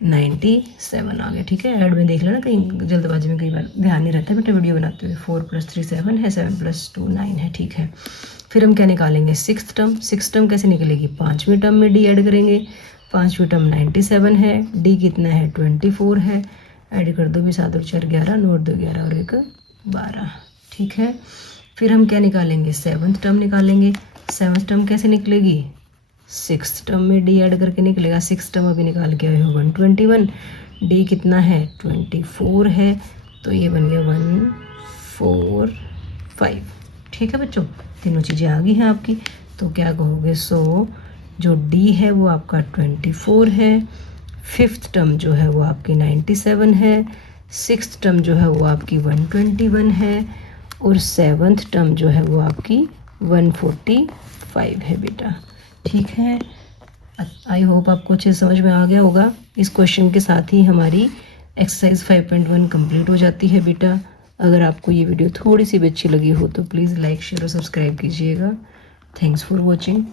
97 आ गया, ठीक है। ऐड में देख लेना, कहीं जल्दबाजी में कई बार ध्यान नहीं रहता बेटा वीडियो बनाते हुए। 4 + 3 7 है, 7 + 2 9 है, ठीक है। फिर हम क्या निकालेंगे, सिक्स टर्म। सिक्स टर्म कैसे निकलेगी, पाँचवीं टर्म में डी ऐड करेंगे। पाँचवीं टर्म 97 है, डी कितना है 24 है, ऐड कर दो भी 7 और 4 11, 9 और 2 11 और 1 12, ठीक है। फिर हम क्या निकालेंगे, सेवन्थ टर्म निकालेंगे। सेवन्थ टर्म कैसे निकलेगी, सिक्स टर्म में डी ऐड करके निकलेगा। सिक्स टर्म अभी निकाल के आए हो 121, डी कितना है 24 है, तो ये बन गया 145, ठीक है बच्चों। तीनों चीज़ें आ गई हैं आपकी, तो क्या कहोगे, सो जो डी है वो आपका 24 है, फिफ्थ टर्म जो है वो आपकी 97 है, सिक्स्थ टर्म जो है वो आपकी 121 है, और सेवन्थ टर्म जो है वो आपकी 145 है बेटा, ठीक है। आई होप आपको अच्छे समझ में आ गया होगा। इस क्वेश्चन के साथ ही हमारी एक्सरसाइज 5.1 कंप्लीट हो जाती है बेटा। अगर आपको ये वीडियो थोड़ी सी भी अच्छी लगी हो तो प्लीज़ लाइक शेयर और सब्सक्राइब कीजिएगा। Thanks for watching.